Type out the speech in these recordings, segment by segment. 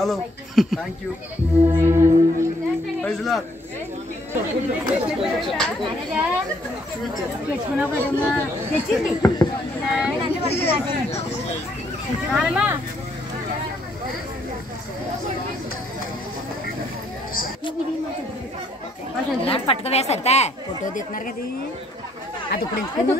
Hello, thank you. Praise the Lord. పట్టుకు Sarita photo తీస్తున్నారు కదా అది ఇప్పుడు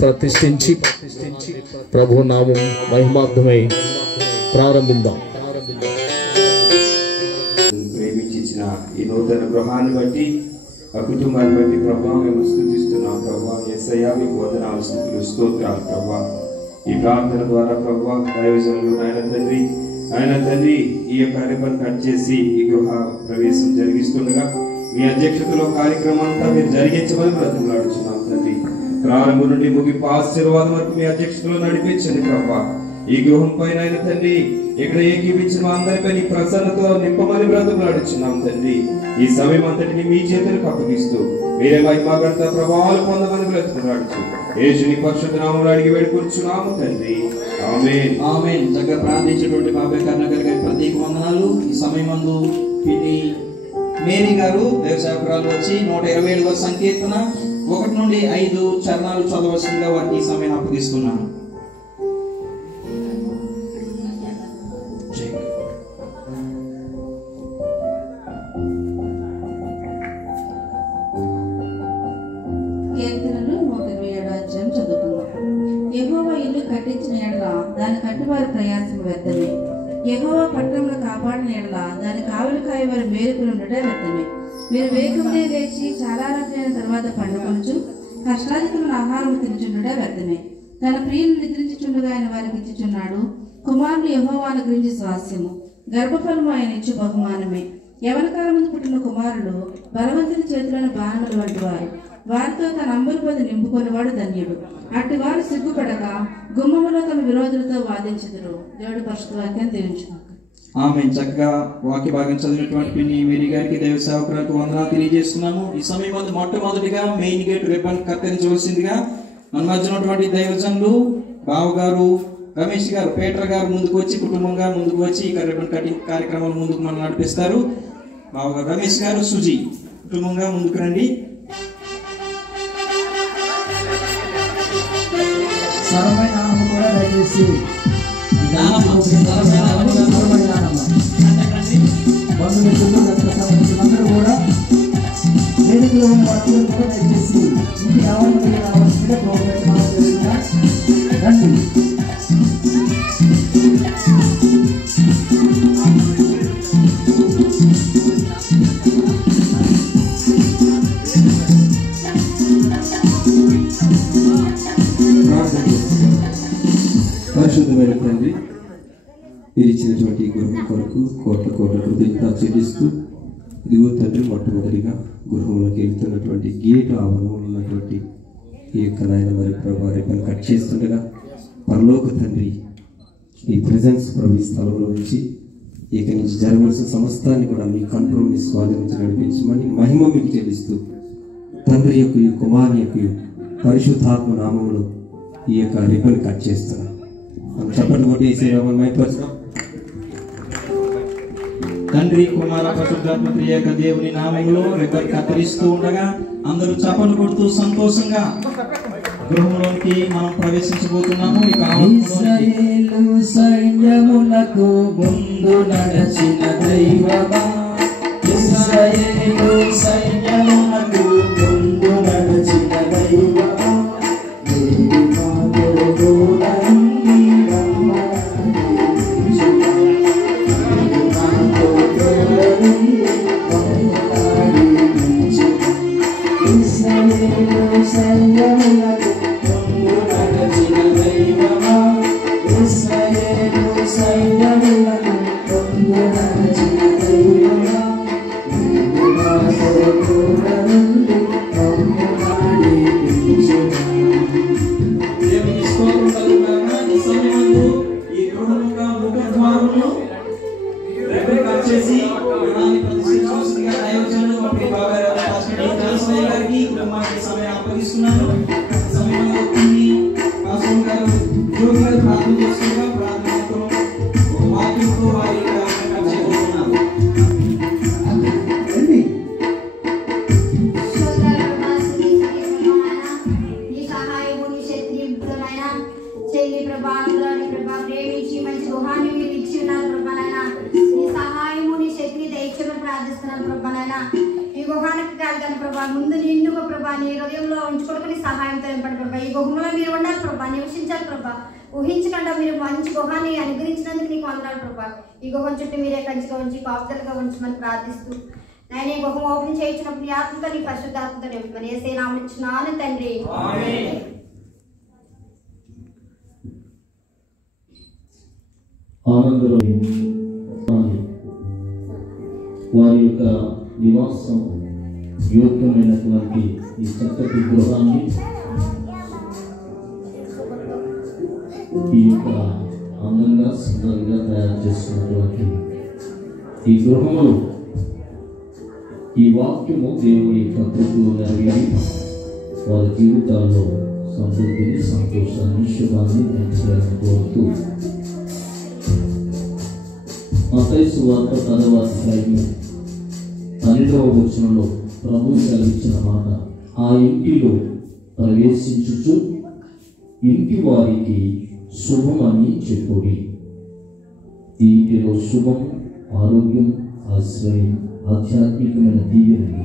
ప్రతిష్ఠించి ప్రభు నామం మహిమార్థమై ప్రారంభిద్దాం. ప్రేమించిన ఈ నూతన గృహాన్ని బట్టి ఆ కుటుంబాన్ని బట్టి ప్రభావం మేము స్తుతిస్తున్నాం. ప్రభావ యేసయ్యా మీకు వందనాలు, స్తుతులు, స్తోత్రాలు. ప్రభావ ఈ ప్రార్థన ద్వారా ప్రభావ దైవజనులు ఆయన తండ్రి ఈ యొక్క రిబన్ కట్ చేసి ఈ గృహ ప్రవేశం జరిగిస్తుండగా మీ అధ్యక్షతలో కార్యక్రమం అంతా మీరు జరిగించమని బ్రతిమలాడుచున్నాం తండ్రి. ప్రారంభం నుండి ముగింపు ఆశీర్వాదం వరకు మీ అధ్యక్షతలో నడిపించండి ప్రభా. ఈ గృహం పైన ఆయన తండ్రి ఇక్కడ ఏకీపించిన అందరిపై నీ ప్రసన్నతో నింపమని బ్రతిమలాడుచున్నాం తండ్రి. ఈ సమయం అంతటిని మీ చేతులకు అప్పగిస్తూ మీరే మహిమాగంత ప్రభావాలు పొందమని బ్రతిమలాడుచు యేసుని పరిశుద్ధ నామములో అడిగి వేడుకొంచున్నాము తండ్రి. ఆమేన్. ఆమేన్. చక్కగా ప్రార్థించినటువంటి బాబాయ్ కర్ణాకర్ గారి ప్రత్యేక వందనాలు. ఈ సమయమందు ఇది మేరీ గారు దేవసేవకురాలు వచ్చి 127వ సంకీర్తన 1 నుండి 5 చరణాలు చదవవలసిందిగా వారికి ఈ సమయం అప్పగిస్తున్నాను. కీర్తనలు 127 అధ్యాయం చదువుకుందాం. యెహోవా ఇల్లు కట్టించిన ఎడల దాని కట్టువారి ప్రయాసం వ్యర్థమే. యెహోవా పట్టణమును కాపాడిన యెడల దాని కావలి కాయ వారి మేలుకునుండుట వ్యర్థమే. మీరు వేగమునే లేచి చాలా రాత్రైన తర్వాత పండుకొనుచు కష్టాధికులను ఆహారము తినుచుండుట వ్యర్థమే. తన ప్రియులు నిద్రించుచుండగా ఆయన వారికి ఇచ్చుచున్నాడు. కుమారులు యెహోవాను గురించి స్వాస్యము, గర్భఫలము ఆయన ఇచ్చు బహుమానమే. యవన కాలముందు పుట్టిన కుమారులు బలవంతుని చేతులను బాణములు వంటి వారు. వారితో తన అంబరు పొది నింపుకొనివాడు ధన్యుడు. అట్టి వారు సిగ్గుపడక గుమ్మములో తమ విరోధులతో వాదించుదురు. దేవుడి పరిశుద్ధ వాక్యం దీవించుగాక. ఆమె చక్కగా వాక్య భాగం చదివినటువంటి పిన్ని మేరీ గారికి దైవ సేవకులకు వందనాలు తెలియజేస్తున్నాము. ఈ సమయం మొట్టమొదటిగా మెయిన్ గేట్ రిబ్బన్ కత్తిరించవలసిందిగా మన మధ్య ఉన్నటువంటి దైవజనులు బావగారు రమేష్ గారు, పేటర్ గారు ముందుకు వచ్చి కుటుంబంగా ముందుకు వచ్చి ఇక రిబ్బన్ కటింగ్ కార్యక్రమాలు ముందుకు మనం నడిపిస్తారు. బావగారు రమేష్ గారు, సుజీ కుటుంబంగా ముందుకు రండి. సర్వమైన నామము కూడా దయచేసి బంధుమిత్రులు రక్త సంబంధికులందరూ కూడా వేదికలో ఉన్న వాటిని కూడా దయచేసి ఇంటి రావాలని రావాల్సిందిగా ప్రోగ్రాం చేస్తున్నా రండి. పరిశుద్ధమైన తండ్రి, మీరు ఇచ్చినటువంటి గృహం కొరకు కోట్ల కోట్ల కృతజ్ఞతలు చెల్లిస్తూ, ఇదిగో తండ్రి మొట్టమొదటిగా గృహంలోకి వెళ్తున్నటువంటి గేటు ఆవరణంలో ఉన్నటువంటి ఈ యొక్క నాయన మరి ప్రభా రేపని కట్ చేస్తుండగా పరలోక తండ్రి ఈ ప్రెజెన్స్ ప్రభు ఈ స్థలంలో నుంచి ఇక నుంచి జరగవలసిన సమస్తాన్ని కూడా మీ కంట్రోల్ని స్వాధీనించి నడిపించమని మహిమ మీకు చెల్లిస్తూ తండ్రి యొక్క ఈ కుమారుని యొక్క పరిశుద్ధాత్మ నామంలో ఈ యొక్క రిబ్బన్ కట్ చేస్తున్నా. చెప్పండి కొట్టి శ్రీరామన్ మైపరచడం. తండ్రి కుమార పరిశుద్ధాత్మ త్రియేక దేవుని నామములో రిబ్బన్ కత్తిరిస్తూ ఉండగా అందరూ చప్పట్లు కొడుతూ సంతోషంగా గృహంలోకి మనం ప్రవేశించబోతున్నాము. ఇశ్రాయేలు సైన్యములకు ముందు నడచిన దైవమా, ఇశ్రాయేలు సైన్యములకు ముందు నడచిన దైవమా, ముందు నిన్నుగా ప్రభా నీ హృదయంలో ఉంచుకోవడానికి సహాయం తెలంపండి ప్రభా. ఈ గుహంలో మీరు ఉండాలి ప్రభా, నివసించాలి ప్రభా. ఊహించకుండా మీరు మంచి గుహాన్ని అనుగ్రహించినందుకు నీకు వందనాలు ప్రభా. ఈ గుహం చుట్టూ మీరే కంచిగా ఉంచి కాపుదలుగా ఉంచమని ప్రార్థిస్తూ నేను ఈ గుహం ఓపెన్ చేయించినప్పుడు నీ ఆత్మతో నీ పరిశుద్ధాత్మతో నింపమని యేసే నామములో ఇచ్చున్నాను తండ్రి. ఆనందలో వారి యొక్క నివాసం యోగ్యమైనటువంటి ఈ చక్కటి గృహాన్ని ఈ యొక్క అందంగా సుందరంగా తయారు చేసుకున్నటువంటి ఈ గృహంలో ఈ వాక్యము దేవుని యొక్క కృపలో నెరవేరి వారి జీవితాల్లో సమృద్ధిని, సంతోషాన్ని, శుభాన్ని పెంచాలని కోరుతూ మత్తయి సువార్త 10వ అధ్యాయం 12వ వచనంలో ప్రభువు సెలవిచ్చిన మాట, ఆ ఇంటిలో ప్రవేశించుచు ఇంటి వారికి శుభమని చెప్పుడి. ఈ ఇంటిలో శుభం, ఆరోగ్యం, ఆశ్రయం, ఆధ్యాత్మికమైన దీవెనలు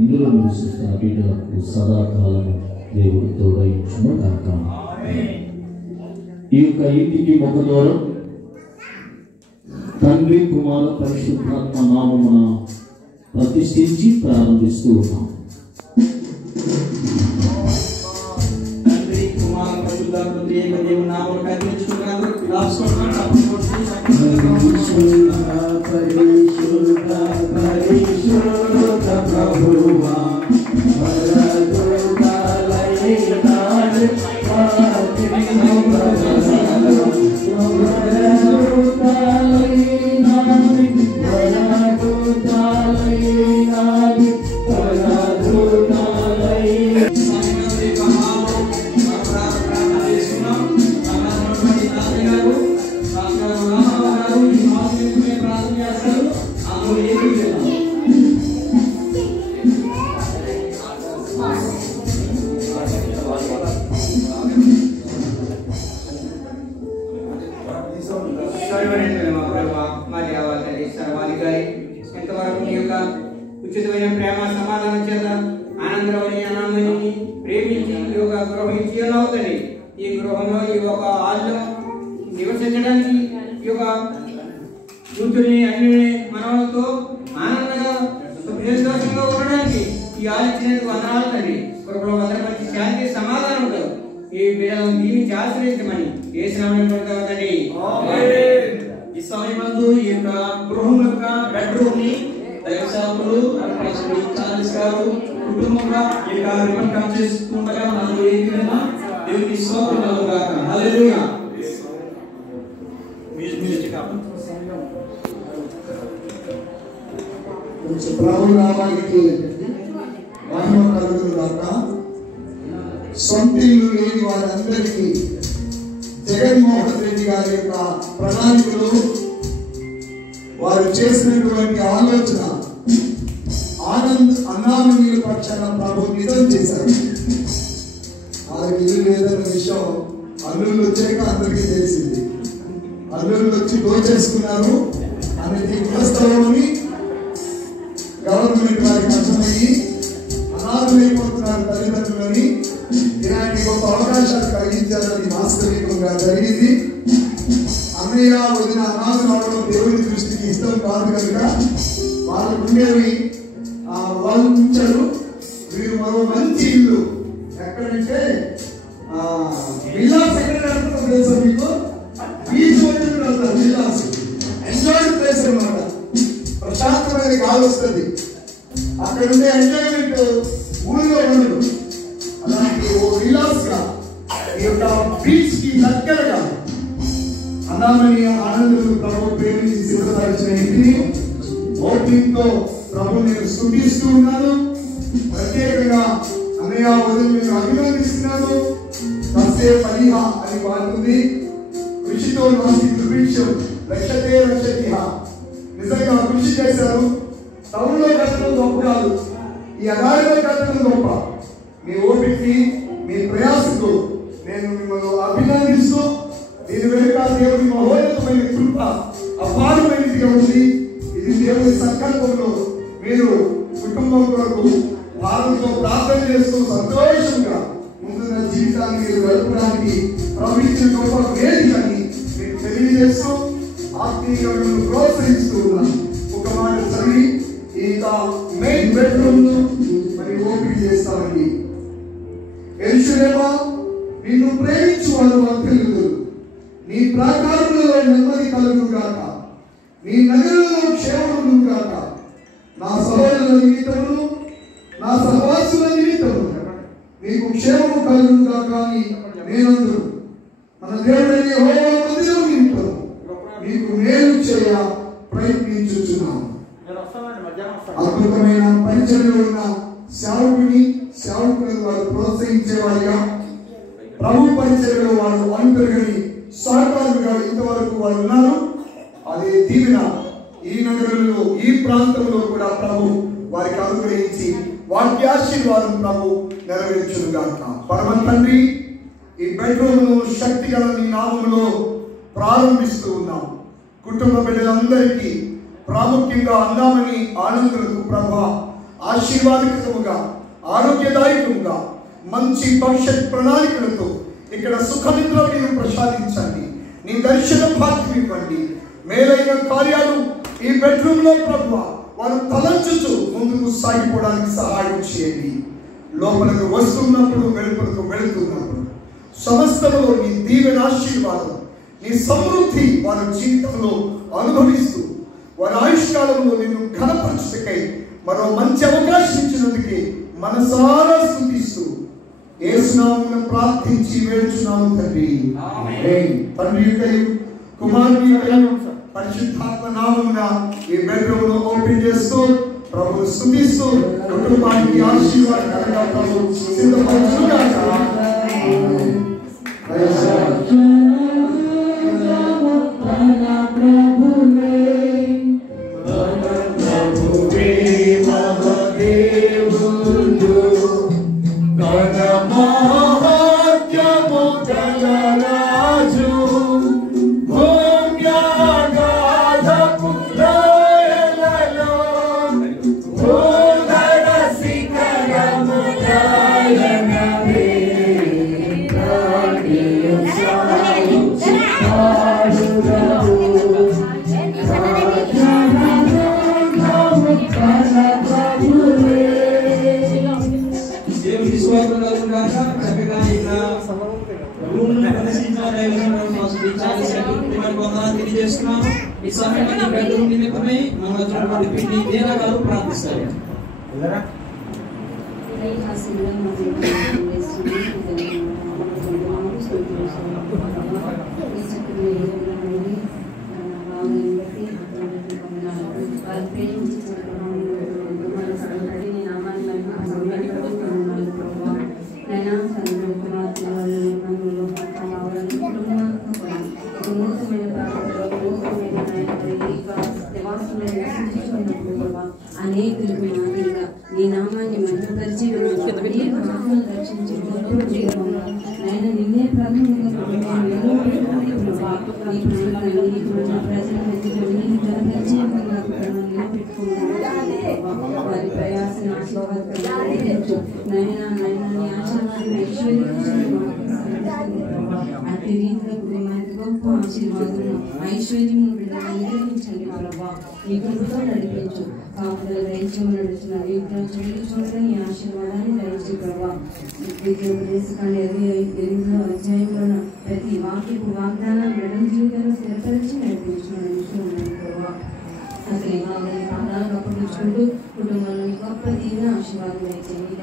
ఇందులో నివసిస్తున్న బిడ్డలకు సదాకాలము దేవుడు తోడయించును గాక. ఈ యొక్క ఇంటికి ముఖద్వారం తండ్రి కుమార పరిశుద్ధాత్మ నామమున ప్రతిష్ఠించి ప్రారంభిస్తూ ఉన్నాం. తండ్రి కుమార పరిశుద్ధాత్మ దేవుని నామమున కనిపించుకున్నాను. ప్రభువా ఉచితమైన ప్రేమ సమాధానం చేత ఆనందరమని ప్రేమించి ఈ యొక్క గృహం ఇచ్చేనవుతుంది. ఈ గృహంలో ఈ యొక్క ఆల్లో నివసించడానికి ఈ యొక్క కూతుర్ని అన్ని మనవలతో ఆనందంగా సంతోషంగా ఉండడానికి ఈ ఆలు ఇచ్చినందుకు వందనాలు తండ్రి. గృహంలో అందరూ మంచి శాంతి సమాధానం కలదు. ఈ బిడ్డలను దీనికి ఆశ్రయించమని వేసినామని తండ్రి. ఈ సమయమందు ఈ యొక్క గృహం యొక్క బెడ్రూమ్ ని దైవసేవకులు చార్లెస్ గారు కుటుంబంగా ఈ కార్యక్రమం కమ్ చేస్తుండగా మనం ఏ విధంగా దేవునికి స్తోత్రం కలుగుగాక. హల్లెలూయా. ప్రభు నామానికి మహిమ కలుగుగాక. సొంత ఇల్లు లేని వారందరికీ జగన్మోహన్ రెడ్డి గారి యొక్క ప్రణాళికలు, వారు చేసినటువంటి ఆలోచన అన్నామనీయుల పక్షాన ప్రభు నిజం చేశారు. వారికి ఇల్లు లేదన్న విషయం అల్లుళ్ళు వచ్చాక అందరికీ తెలిసింది. అల్లుళ్ళు వచ్చి దోచేసుకున్నారు అనేది వాస్తవమని గవర్నమెంట్ వారికి అర్థమయ్యి అనాథమైపోతున్నారు తల్లిదండ్రులని. ఇలాంటి గొప్ప అవకాశాలు కలిగించాలని వాస్తవికంగా జరిగింది. అన్నయ్య వదిన అనాథలు అవడం దేవుని దృష్టికి ఇష్టం కాదు కనుక వాళ్ళకు ఉండేవి వాళ్ళు ఉంచారు. వీరు మరో మంచి ఇల్లు ఎక్కడంటే విల్లాస్ ఎక్కడ తెలుసా మీకు? బీచ్ వెళ్తారు. విల్లాస్ ఎంజాయ్ ప్లేస్ అనమాట. ప్రశాంతమైన గాలి వస్తుంది. అక్కడ ఉండే ఎంజాయ్మెంట్ ఊళ్ళో ఉండదు. అలాంటి ఓ విల్లాస్ గా ఈ యొక్క బీచ్ కి దగ్గరగా అన్నామని ఆనందులు ప్రభు ప్రేమించి సిద్ధపరిచిన ఇంటిని ఓపెనింగ్ తో ప్రభు నేను స్తుతిస్తూ ఉన్నాను. ప్రత్యేకంగా అన్నయ్య వదిలి అభినందిస్తున్నాను. తస్సే పనిహ అని వాడుతుంది. కృషితో నాసి దుర్భిక్షం లక్షతే లక్షతిహ. నిజంగా కృషి చేశారు. టౌన్ లో కట్టడం గొప్ప కాదు, ఈ అగాడిలో కట్టడం గొప్ప. మీ ఓపికకి మీ ప్రయాసంతో నేను మిమ్మల్ని అభినందిస్తూ, దీని వెనుక దేవుడి మహోన్నతమైన కృప అపారమైనదిగా ఉంది. ఇది దేవుడి సంకల్పంలో మీరు కుటుంబం కొరకు భారంతో ప్రార్థన చేస్తూ సంతోషంగా ముందున్న జీవితాన్ని మీరు గడపడానికి ప్రవహించిన గొప్ప వేదికని మీకు తెలియజేస్తూ ఆత్మీయంగా మిమ్మల్ని ప్రోత్సహిస్తూ ఉన్నాను. ఒక మాట చదివి ఈ మెయిన్ బెడ్రూమ్ మరి ఓపెన్ చేస్తామండి. ఎరుషలేమా, నిన్ను ప్రేమించు వారు వర్ధిల్లుదురు. నీ ప్రాకారములలో నెమ్మది కలుగుగాక. నీ నగరంలో క్షేమము గాక. నా సహోదరుల నిమిత్తమును నా సహవాసుల నిమిత్తమును నీకు క్షేమము కలుగుగాక అని నేనందును. మన దేవుడైన యెహోవా మందిరం నిమిత్తము నీకు మేలు చేయ ప్రయత్నించుచున్నాను. అద్భుతమైన పరిచయంలో ఉన్న సేవకుని వారు ప్రోత్సహించేవారిగా, ప్రభు పరిచయంలో వారు అనుకరిగని సహకారులుగా ఇంతవరకు వారు ఉన్నారు. అదే దీవెన ఈ నగరంలో ఈ ప్రాంతంలో కూడా ప్రభు వారికి అనుగ్రహించి వాక్యాశీర్వాదం ప్రభు నెరవేర్చుగాక. పరమ తండ్రి, ఈ బెడ్రూమ్ శక్తి గల నీ నామములో ప్రారంభిస్తూ ఉన్నాం. కుటుంబ బిడ్డలందరికీ ప్రాముఖ్యంగా అందామని ఆనందులకు ప్రభు ఆశీర్వాదకరముగా ఆరోగ్యదాయకముగా మంచి భవిష్యత్ ప్రణాళికలతో ఇక్కడ సుఖనిద్ర మీరు ప్రసాదించండి. నీ దర్శన భాగ్యం ఇవ్వండి. మేలైన కార్యాలు ఈ బెడ్రూమ్ లో ప్రభువా వారు తలంచుచు ముందుకు సాగిపోవడానికి సహాయం చేయండి. లోపలకు వస్తున్నప్పుడు వెలుపలకు వెళుతున్నప్పుడు సమస్తములో నీ దీవెన ఆశీర్వాదం, నీ సమృద్ధి వారి జీవితంలో అనుభవిస్తూ వారి ఆయుష్కాలంలో నిన్ను ఘనపరచుటకై మరో మంచి అవకాశం ఇచ్చినందుకే మనసారా స్తుతిస్తూ యేసునామమున ప్రార్థించి వేడుచున్నాము తండ్రి. ఆమేన్. తండ్రి యొక్కయు కుమారుని యొక్కయు పరిశుద్ధాత్మ నామమున ఈ బెడ్రూమ్ ను ఓపెన్ చేస్తూ ప్రభువును స్తుతిస్తూ కుటుంబానికి ఆశీర్వాదకరంగా ప్రభు సిద్ధపరచుగాక. ఈ సమయంలో బెడ్రూమ్ నిమిత్తమై మన వచ్చినటువంటి పిండి దేనా గారు ప్రార్థిస్తారు. అనేకులకు మాదిరిగా నీ నామాన్ని మహిమపరిచి నేను నిన్నే ప్రాథమికంగా వారి ప్రయాసం అతి రీతిగా గొప్ప ఆశీర్వాదం ఐశ్వర్యము అనుగ్రహించండి ప్రభా. ఈ కృపతో నడిపించు కాపుదల దైత్యం నడుస్తున్న చూడని ఆశీర్వాదాన్ని దయచు ప్రభా. ద్వితీయోపదేశకాండ 28వ అధ్యాయంలో ప్రతి వాక్యపు వాగ్దానాన్ని మెడల జీవితంలో స్థిరపరిచి నడిపించుకున్నాను ప్రభా. అసలు పాదాలు అప్పగించుకుంటూ కుటుంబంలో గొప్ప దీవెన ఆశీర్వాదం దయచేయండి.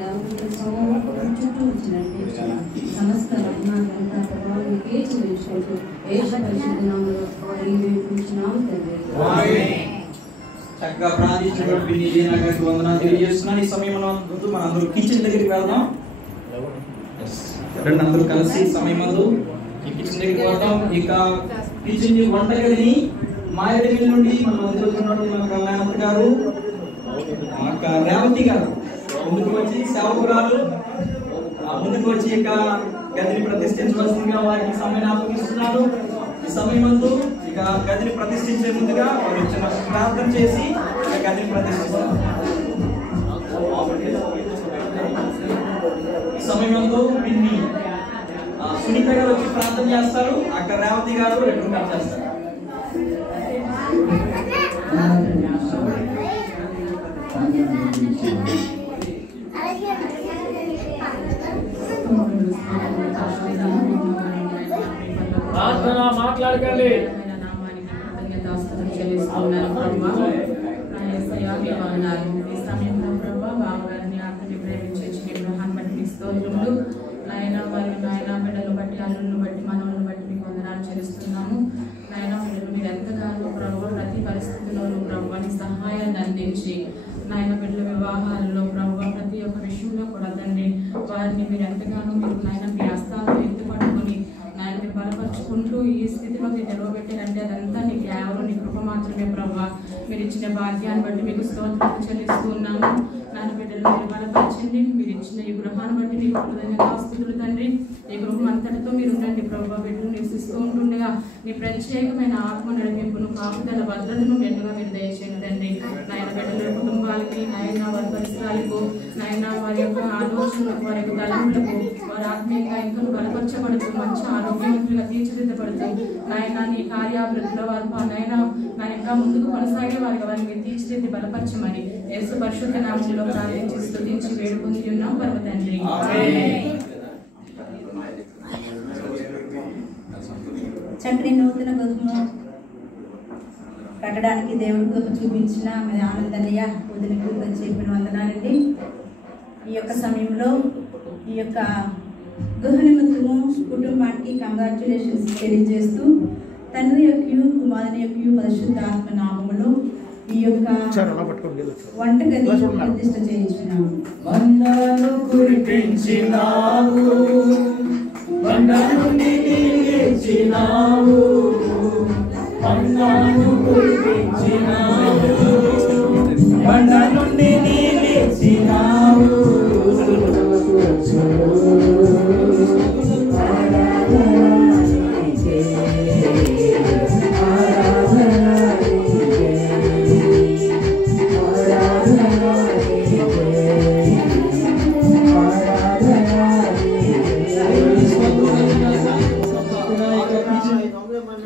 చుట్టూ వచ్చి నడిపించాలి. సమస్త మహిమాంతా ప్రభావం నీకే చెల్లించుకుంటూ యేసు పరిశుద్ధ నామములో వేడుకుంటున్నాము తండ్రి. చక్కగా ప్రార్థించినటువంటి నీకు వందనాలు తెలియజేస్తున్నాను. ఈ సమయంలో ముందు మన అందరూ కిచెన్ దగ్గరికి వెళ్దాం. రెండు అందరూ కలిసి సమయం ముందు కిచెన్ దగ్గరికి వెళ్దాం. ఇక కిచెన్ వంటగదిని మాయడిమిల్ నుండి మనం అందుతున్నటువంటి మన కళ్యాణ్ గారు, మన రేవతి గారు ముందుకు వచ్చి సేవకురాలు ముందుకు వచ్చి ఇక గదిని ప్రతిష్ఠించవలసిందిగా వారికి సమయం అప్పగిస్తున్నారు. ఈ సమయం ముందు ఇక గదిని ప్రతిష్ఠించే ముందుగా వారు చిన్న ప్రార్థన చేసి గదిని ప్రతిష్ఠిస్తారు. ఈ సమయం ముందు విన్ని సునీత గారు వచ్చి ప్రార్థన చేస్తారు. అక్కడ రేవతి గారు రెండు చేస్తారు. మాట్లాడకండి. ఈ సమయంలో ప్రభావ బావగారిని ఆకలి ప్రేమించే గ్రహాన్ని బట్టి స్తోత్రములు. నాయన వారి నాయన బిడ్డలు బట్టి అల్లులను బట్టి మనవులను బట్టి మీకు వందనాలు చెల్లిస్తున్నాము. నాయన బిడ్డలు మీరు ఎంతగానో ప్రభావ ప్రతి పరిస్థితిలోనూ ప్రభావాన్ని సహాయాన్ని అందించి నాయన బిడ్డల వివాహాలలో ప్రభావ ప్రతి ఒక్క విషయంలో కూడా తండ్రి వారిని మీరు ఎంతగానో మీరు నాయన మీ హస్తాలను ఎత్తుపట్టుకుని నాయన మీరు బలపరుచుకుంటూ ఈ స్థితిలోకి నిలవబెట్టారంటే అదంతా నీ కేవలం నీ కృప మాత్రమే ప్రభావ. మీరు ఇచ్చిన భాగ్యాన్ని బట్టి మీకు స్తోత్రాలు చెల్లిస్తూ ఉన్నాము. నాన్న బిడ్డలు మీరు బలపరచండి. మీరు ఇచ్చిన ఈ గృహాన్ని బట్టి నీకు కృతజ్ఞతాస్తుతులు తండ్రి. ఈ గృహం అంతటితో మీరు ఉండండి ప్రభావ. బిడ్డలు నివసిస్తూ ఉంటుండగా నీ ప్రత్యేకమైన ఆత్మ నడిపింపును, కాపుదల భద్రతను మెండుగా మీరు దయచేయండి తండ్రి. నాయన బిడ్డల కుటుంబాలకి, నాయన వారి పరిసరాలకు, నాయన వారి యొక్క ఆలోచనలకు, వారి యొక్క తలంపులకు, వారి ఆత్మీయంగా ఇంకా బలపరచబడుతూ మంచి ఆరోగ్యవంతులుగా తీర్చిదిద్దబడుతూ నాయన నీ కార్యాభివృద్ధిలో వారు నాయన నా ఇంకా ముందుకు కొనసాగే వారిని తీర్చిదిద్ది బలపరచమని యేసు పరిశుద్ధ నామములో ప్రార్థించి స్తుతించి వేడుకొని ఉన్నాం పరమ తండ్రి. చక్కని నూతన గృహము కట్టడానికి దేవుడి కృప చూపించిన మన ఆనందయ్య వదిలికి చెప్పిన వందనాలండి. ఈ యొక్క సమయంలో ఈ యొక్క గృహ నిమిత్తము కుటుంబానికి కంగ్రాచ్యులేషన్స్ తెలియజేస్తూ తండ్రి యొక్క కుమారుని యొక్క పరిశుద్ధాత్మ నామములో ఈ యొక్క వంటగది ప్రతిష్ఠ చేయించున్నాము. వందనాలు కురిపించినావు, వందనాలు నిలిచినావు, వందనాలు కురిపించినావు, వందనాలు నిలిచినావు.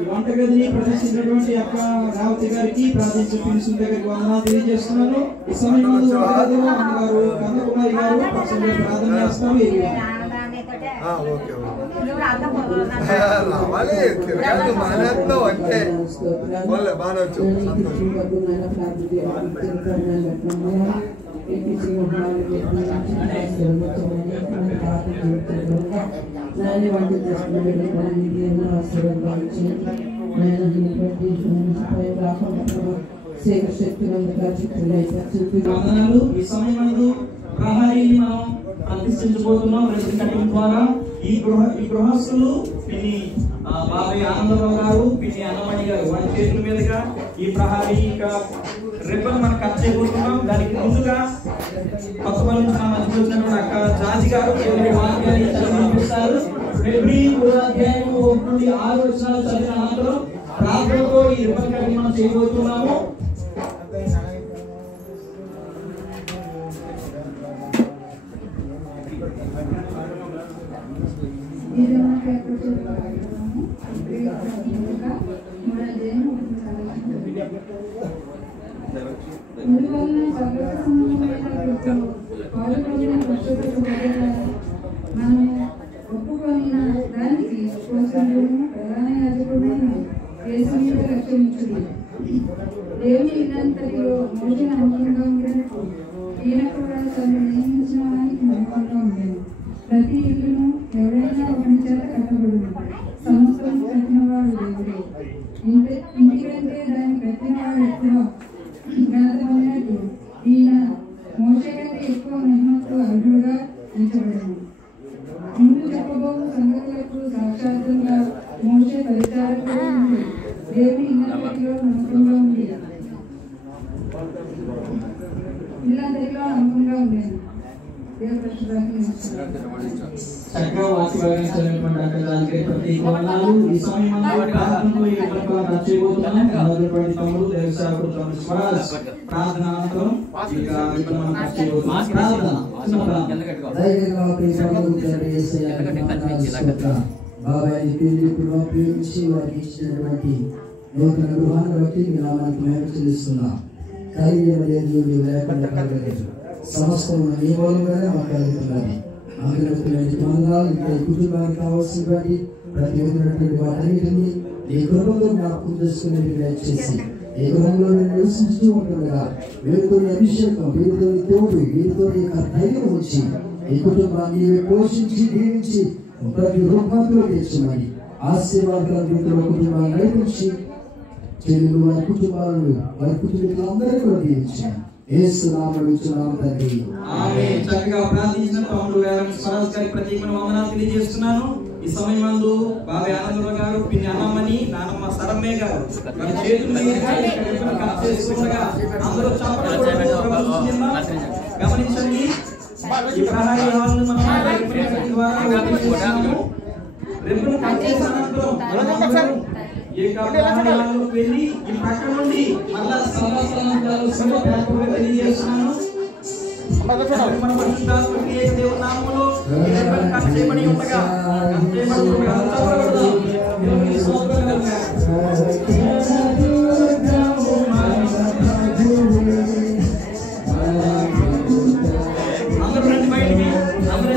వంటగదిని ప్రదర్శించినటువంటి అక్క రావతి గారికి ప్రార్థించే ప్రిన్సిపల్ దగ్గరికి వందనాలు తెలియజేస్తున్నాను. ఈ సమయంలో అమ్మగారు కన్నకుమారి గారు పక్షంగా ప్రార్థన చేస్తాము. వందనాలు. ఈ సమయంలో ప్రహారీని మనం ప్రతిష్ఠించబోతున్నాం రెసిడెంట్ కటింగ్ ద్వారా. ఈ గృహస్థులు పిన్ని బాబాయ్ ఆనందరావు గారు, పిన్ని అన్నమణి గారు వారి చేతుల మీదుగా ఈ ప్రహారీ రిబ్బన్ మనం కట్ చేయబోతున్నాం. దానికి ముందుగా కొత్త నుంచి మన మధ్య వచ్చినటువంటి అక్క జాజి గారు వాక్యాన్ని చదివిస్తారు. ఫిబ్రవరి 1-6 వచనాలు చదివిన అనంతరం ప్రార్థనతో ఈ రిబ్బన్ కటింగ్ మనం చేయబోతున్నాము. మనం ఒప్పుకొనిన దానికి ప్రధాన యాజకుడైన యేసు మీద రక్షించుడి. దేవుని వినంతటిలో మోషే నమ్మకంగా ఉండేందుకు ఈయన కూడా తను నియమించిన వారికి నమ్మకంగా ఉండేది. ప్రతి ఇల్లును ఎవరైనా ఒకరి చేత కట్టబడును. సంవత్సరం కట్టినవాడు దేవుడే. ఇంటికంటే దాన్ని కట్టినవాడు ఎక్కువ ఘనత పొందినట్టు ఈయన మోషే కంటే ఎక్కువ మహిమకు అర్హుడుగా ఎంచబడను. ముందు చెప్పబోవు సంగతులకు సాక్షాత్తుగా మోషే పరిచారకుడు దేవుని ఇళ్ళందరిలో నమ్మకంగా ఉంది. ఇళ్ళందరిలో నమ్మకంగా ఉండేది. చక్కగా వాక్యాన్ని చదివినటువంటి అక్క జాజి గారి ప్రత్యేక వందనాలు. ఈ సమయంలో ప్రార్థనలో ఈ కార్యక్రమం చేయబోతున్నాం. మొదలుపడి తమ్ముడు దేవసేవకుడు తమ్ముడు స్వరాజ్ ప్రార్థన అనంతరం ఇక మనం చేయబోతున్నాం. ప్రార్థన బాబాయ్ ఇప్పుడు ఉపయోగించి వారికి ఇచ్చినటువంటి నూతన గృహాన్ని బట్టి మీ నామానికి మేము చెల్లిస్తున్నాం. కలిగి లేదు లేకుండా కలగలేదు. సమస్తం నీ మూలంగానే మాకు కలుగుతున్నది. అందరికీ వందనాలు. ఇంకా ఈ కుటుంబానికి కావాల్సిన బట్టి ప్రతి విధమైనటువంటి వాటన్నిటిని నీ గృహంలో జ్ఞాపకం చేసుకుని దయచేసి ఈ గృహంలో నేను నివసిస్తూ ఉంటుండగా వీరితో అభిషేకం, వీరితో తోడు, వీరితో ధైర్యం వచ్చి ఈ కుటుంబాన్ని పోషించి దీవించి ప్రతి రూపాంలో తెచ్చమని ఆశీర్వాదాలు వీరితో కుటుంబాన్ని నడిపించి తెలుగు వారి కుటుంబాలను వారి కుటుంబీకులందరూ కూడా దీవించాను. చక్కగా ప్రార్థించిన తమ్ముడు స్వరాజ్ గారికి ప్రత్యేకమైన వందనాలు తెలియజేస్తున్నాను. ఈ సమయం బాబాయ్ ఆనందరావు గారు, పిన్ని అన్నమ్మని, నానమ్మ సరళ బ్రహ్మయ్య గారు మన చేతులు మీదుగా కట్ చేసుకుండగా అందరూ చప్పట్లు కొడుతూ ప్రభుత్వం గమనించండి. ఈ ప్రహరీ హాల్ మనం ద్వారా రిబ్బన్ కట్ చేసిన అనంతరం ఈ ప్రహరీ హాల్లోకి వెళ్ళి ఈ పక్క నుండి మళ్ళా సంవత్సరాలు శుభప్రభువుగా తెలియజేస్తున్నాను. మన పరిశుద్ధాత్మ క్రియ దేవుని నామములో ఈ రిబ్బన్ కట్ చేయబడి ఉండగా దేవునికి స్తోత్రం కలుగుగాక. అందరూ రండి బయటికి. అందరూ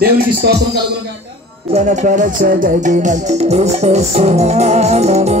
దేవునికి స్తోత్రం కలుగుగాక. గణపరచదగిన క్రీస్తునామము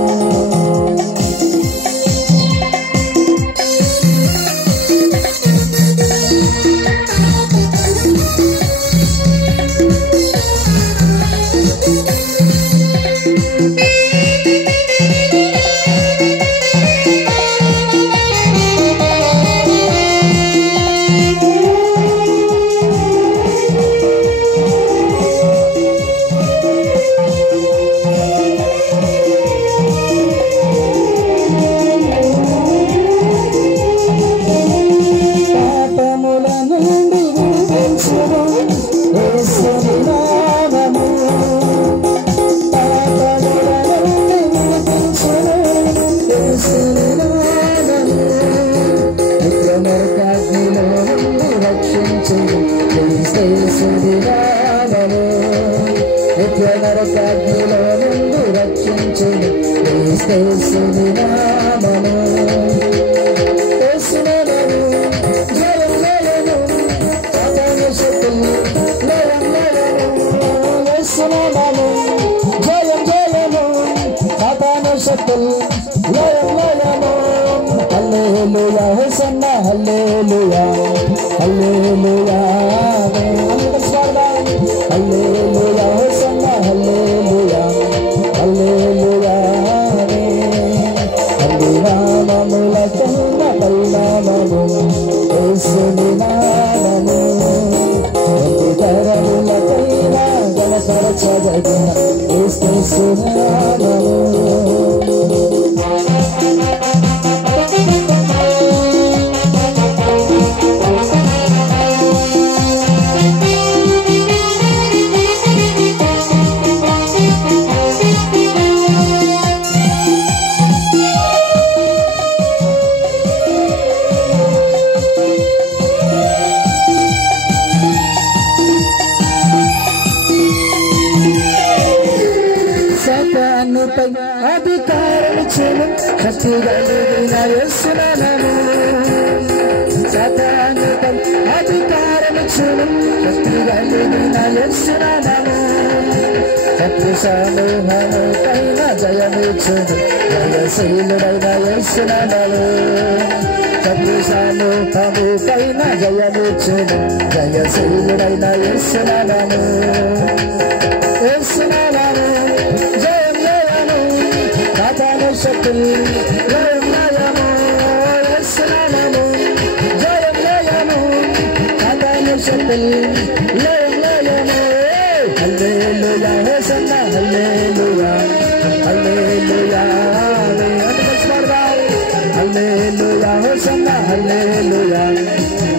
Hallelujah, Hosanna, hallelujah,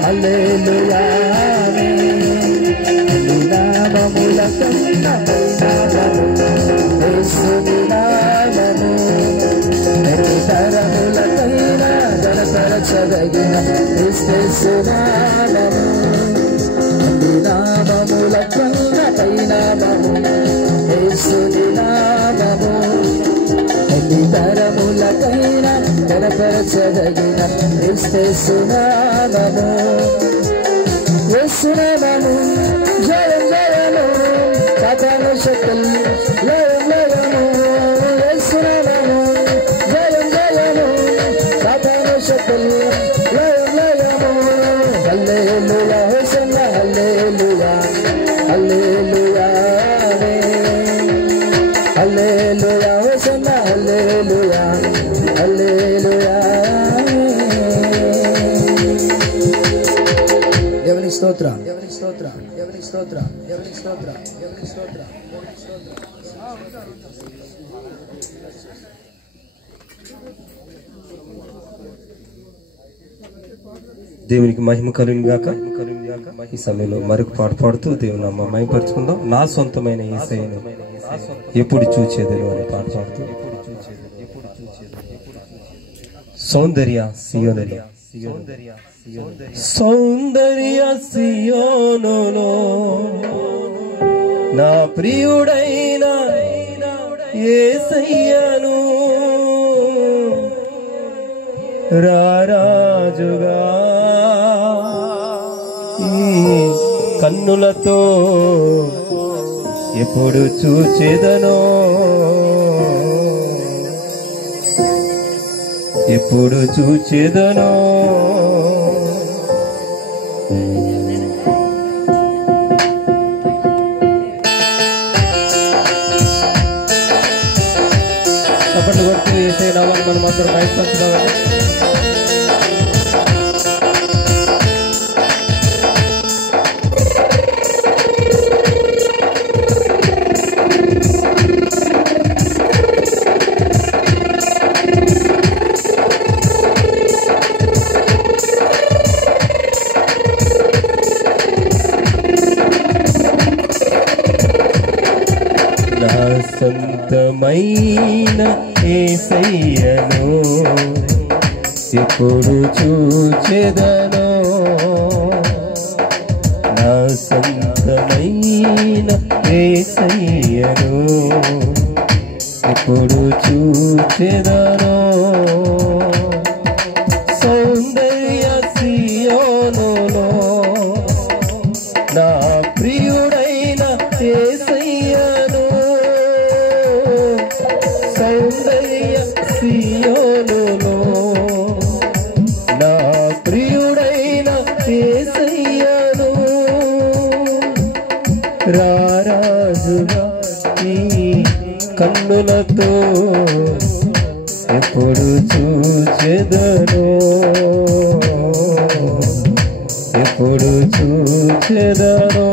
hallelujah. చెదగిన క్రీస్తునామము అన్ని నామముల కన్నా పైనామము యేసుని నామము ఎన్ని తరములకైనా కనపరచదగిన క్రీస్తునామము యేసునామము జయం జయము సాతాను శక్తులు లయం లయము యేసునామము జయం జయము సాతాను శక్తులు లయం లయము హల్లెలూయా హోసన్నా హల్లెలూయా హల్లెలూయా హల్లెలూయా హోసన్నా హల్లెలూయా హల్లెలూయా దేవుని స్తోత్రం దేవుని స్తోత్రం దేవుని స్తోత్రం దేవుని స్తోత్రం దేవుని స్తోత్రం దేవునికి మహిమ కలుగును గాక. ఈ సమయంలో మరొక పాట పాడుతూ దేవుని నామ మహిమపరచుకుందాం. నా సొంతమైన యేసయ్యను ఎప్పుడు చూచేదను అనే పాట పాడుతూ సౌందర్య సియోనులో సౌందర్య సియోనులో నా ప్రియుడైన యేసయ్యను రారాజుగా ఈ కన్నులతో ఎప్పుడు చూచేదనో ఎప్పుడు చూచేదనో చప్పట్లు కొడుతూ యేసయ్య నామమున మనం అందరం మైపరుచుదాం. నా సొంతమైన యేసయ్యను ఎప్పుడు చూచెదనో నా సొంతమైన యేసయ్యను ఎప్పుడు చూచెదనో సౌందర్య సియోనులో నా ప్రియుడైన యేసయ్యను సౌందర్య సియోనులో నా ప్రియుడైన యేసయ్యను రారాజుగా ఈ కన్నులతో ఎప్పుడు చూచెదనో ఎప్పుడు చూచెదనో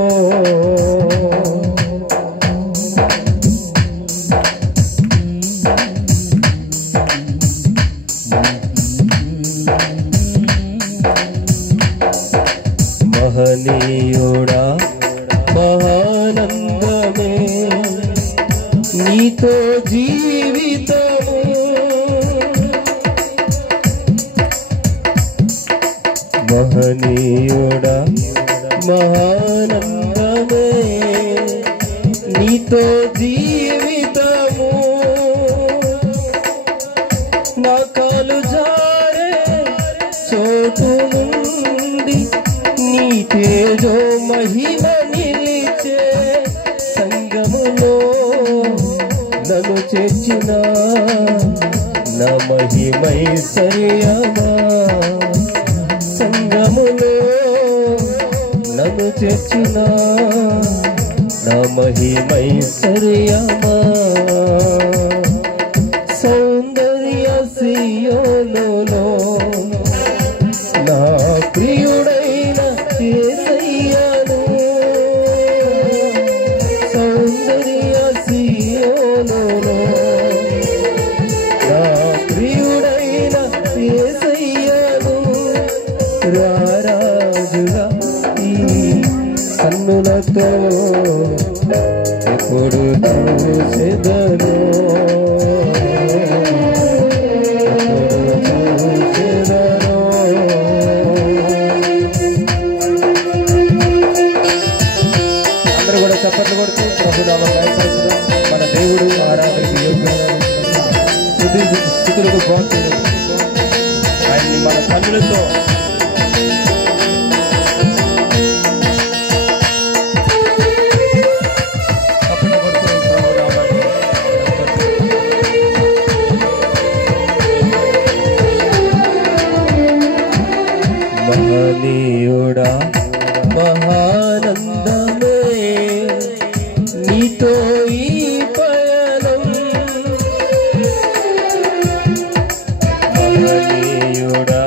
మహనీయుడా మహానందమే నీతో జీవితము మహనీయుడా మహానందమే నీతో జీవితము నా కాలు జారే చోటు నుండి నీ తేజో మహిమ నిలిచే సంగములో నన్ను చేర్చిన నా మహిమైశ్వర్యమా సంగములో నన్ను చేర్చిన నా మహిమైశ్వర్యమా సౌందర్య సియోనులో నా ప్రియుడైన యేసయ్యను సౌందర్య సియోనులో నా ప్రియుడైన యేసయ్యను రారాజుగా ఈ కన్నులతో ఎప్పుడు చూచెదనో ఎప్పుడు చూచెదనో మహానందమే నీతో ఈ పయనం మహనీయుడా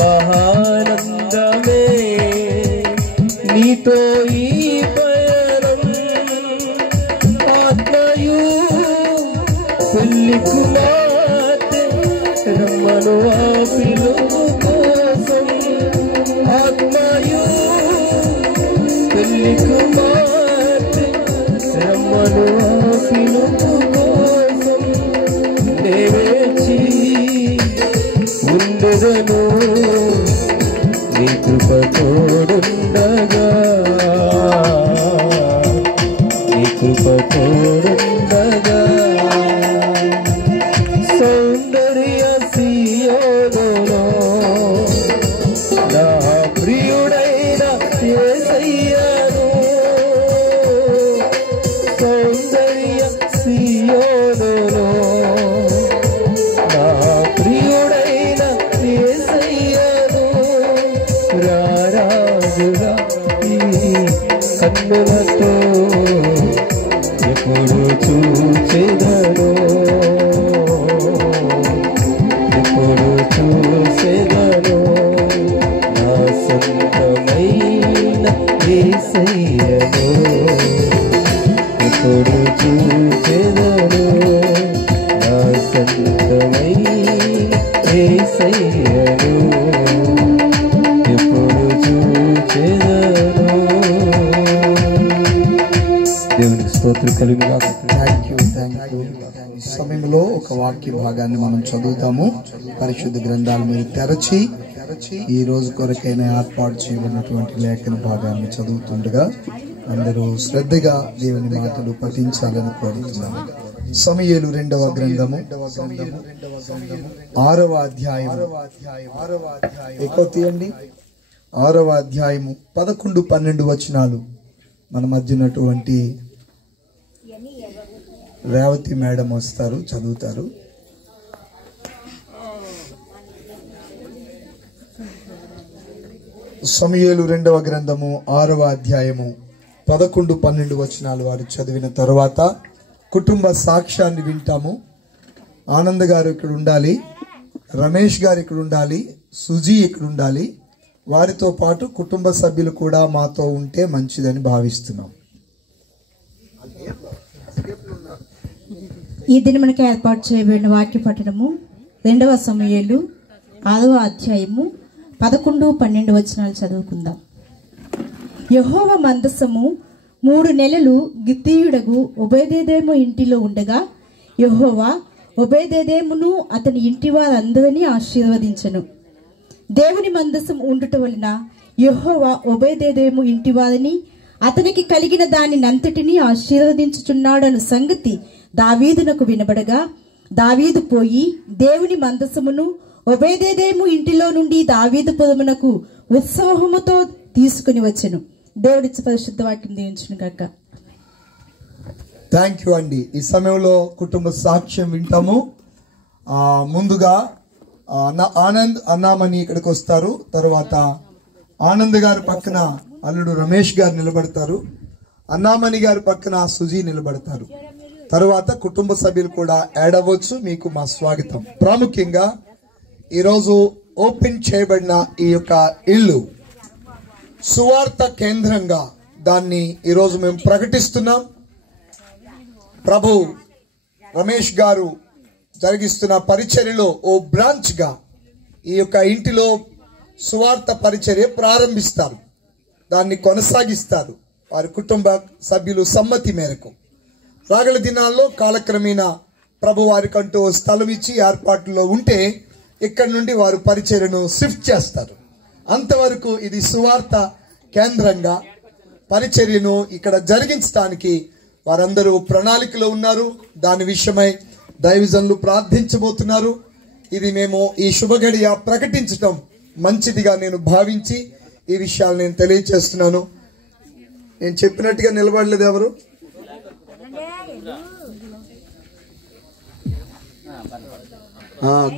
మహానందమే నీతో ఈ పయనం ఆత్మయు పెళ్లి కుమార్తె రమ్మను ఆ పిలుపు కోసం ఆత్మయు పెళ్లి కుమార్తె రమ్మను ఆ పిలుపు కోసం నేవేచి ఉండెదను నీ కృప తోడుండగా నీ కృప తోడుండగా సౌందర్య సియోనులో నా ప్రియుడైన యేసయ్యను సౌందర్య సియోనులో నా ప్రియుడైన యేసయ్యను రారాజుగా ఈ కన్నులతో ఎప్పుడు చూచెదను ఎప్పుడు చూచెదను నా సొంతమైన యేసయ్యను ఎప్పుడు చూచెదను నా సొంతమైన యేసయ్యను ఎప్పుడు చూచెదను దేవునికి స్తోత్రం కలుగుగా. Thank you. ఈ సమయంలో ఒక వాక్య భాగాన్ని మనం చదువుతాము. పరిశుద్ధ గ్రంథాలు మీరు తెరచి ఈ రోజు కొరకైనా ఏర్పాటు చేయబడినటువంటి లేఖన భాగాన్ని చదువుతుండగా అందరూ శ్రద్ధగా దేవుని మాటలు పఠించాలని కోరుతున్నాము. సమూయేలు 2వ గ్రంథము 6వ అధ్యాయం ఎక్కువ తీయండి. 6వ అధ్యాయము 11, 12 వచనాలు మన మధ్యనటువంటి రేవతి మేడం వస్తారు, చదువుతారు. సమూయేలు 2వ గ్రంథము 6వ అధ్యాయము 11, 12 వచనాలు వారు చదివిన తరువాత కుటుంబ సాక్ష్యాన్ని వింటాము. ఆనంద్ గారు ఇక్కడ ఉండాలి, రమేష్ గారు ఇక్కడ ఉండాలి, సుజీ ఇక్కడ ఉండాలి. వారితో పాటు కుటుంబ సభ్యులు కూడా మాతో ఉంటే మంచిదని భావిస్తున్నాం. ఈ దిన మనకి ఏర్పాటు చేయబడిన వాక్య పఠనము 2వ సమూయేలు 6వ అధ్యాయము 11, 12 వచనాలు చదువుకుందాం. యెహోవా మందసము 3 నెలలు గిత్తీయుడగు ఒబేదెదోము ఇంటిలో ఉండగా యెహోవా ఒబేదెదోమును అతని ఇంటి వారందరినీ ఆశీర్వదించెను. దేవుని మందసం ఉండుట వలన యెహోవా ఒబేదెదోము ఇంటి వారిని అతనికి కలిగిన దానినంతటినీ ఆశీర్వదించుచున్నాడను సంగతి దావీదునకు వినబడగా దావీదు పోయి దేవుని మందసమును ఒబేదెదోము ఇంటిలో నుండి దావీదు పొదమునకు ఉత్సాహముతో తీసుకుని వచ్చెను. దేవుడి పరిశుద్ధ వాక్యం దీవించును గాక. థ్యాంక్ యూ అండి. ఈ సమయంలో కుటుంబ సాక్ష్యం వింటాము. ముందుగా ఆనంద్ అన్నామని ఇక్కడికి వస్తారు. తర్వాత ఆనంద్ గారి పక్కన అల్లుడు రమేష్ గారు నిలబడతారు. అన్నామణి గారి పక్కన సుజీ నిలబడతారు. తరువాత కుటుంబ సభ్యులు కూడా యాడ్ అవ్వచ్చు. మీకు మా స్వాగతం. ప్రాముఖ్యంగా ఈరోజు ఓపెన్ చేయబడిన ఈ యొక్క ఇల్లు సువార్త కేంద్రంగా దాన్ని ఈరోజు మేము ప్రకటిస్తున్నాం. ప్రభు రమేష్ గారు జరిగిస్తున్న పరిచర్యలో ఓ బ్రాంచ్ గా ఈ యొక్క ఇంటిలో సువార్త పరిచర్య ప్రారంభిస్తారు, దాన్ని కొనసాగిస్తారు వారి కుటుంబ సభ్యులు సమ్మతి మేరకు. రాగల దినాల్లో కాలక్రమేణా ప్రభు వారికంటూ స్థలం ఇచ్చి ఏర్పాటులో ఉంటే ఇక్కడ నుండి వారు పరిచర్యను షిఫ్ట్ చేస్తారు. అంతవరకు ఇది సువార్త కేంద్రంగా పరిచర్యను ఇక్కడ జరిగించడానికి వారందరూ ప్రణాళికలో ఉన్నారు. దాని విషయమై దైవజనులు ప్రార్థించబోతున్నారు. ఇది మేము ఈ శుభగడియ ప్రకటించటం మంచిదిగా నేను భావించి ఈ విషయాలు నేను తెలియజేస్తున్నాను. నేను చెప్పినట్టుగా నిలబడలేదు ఎవరు?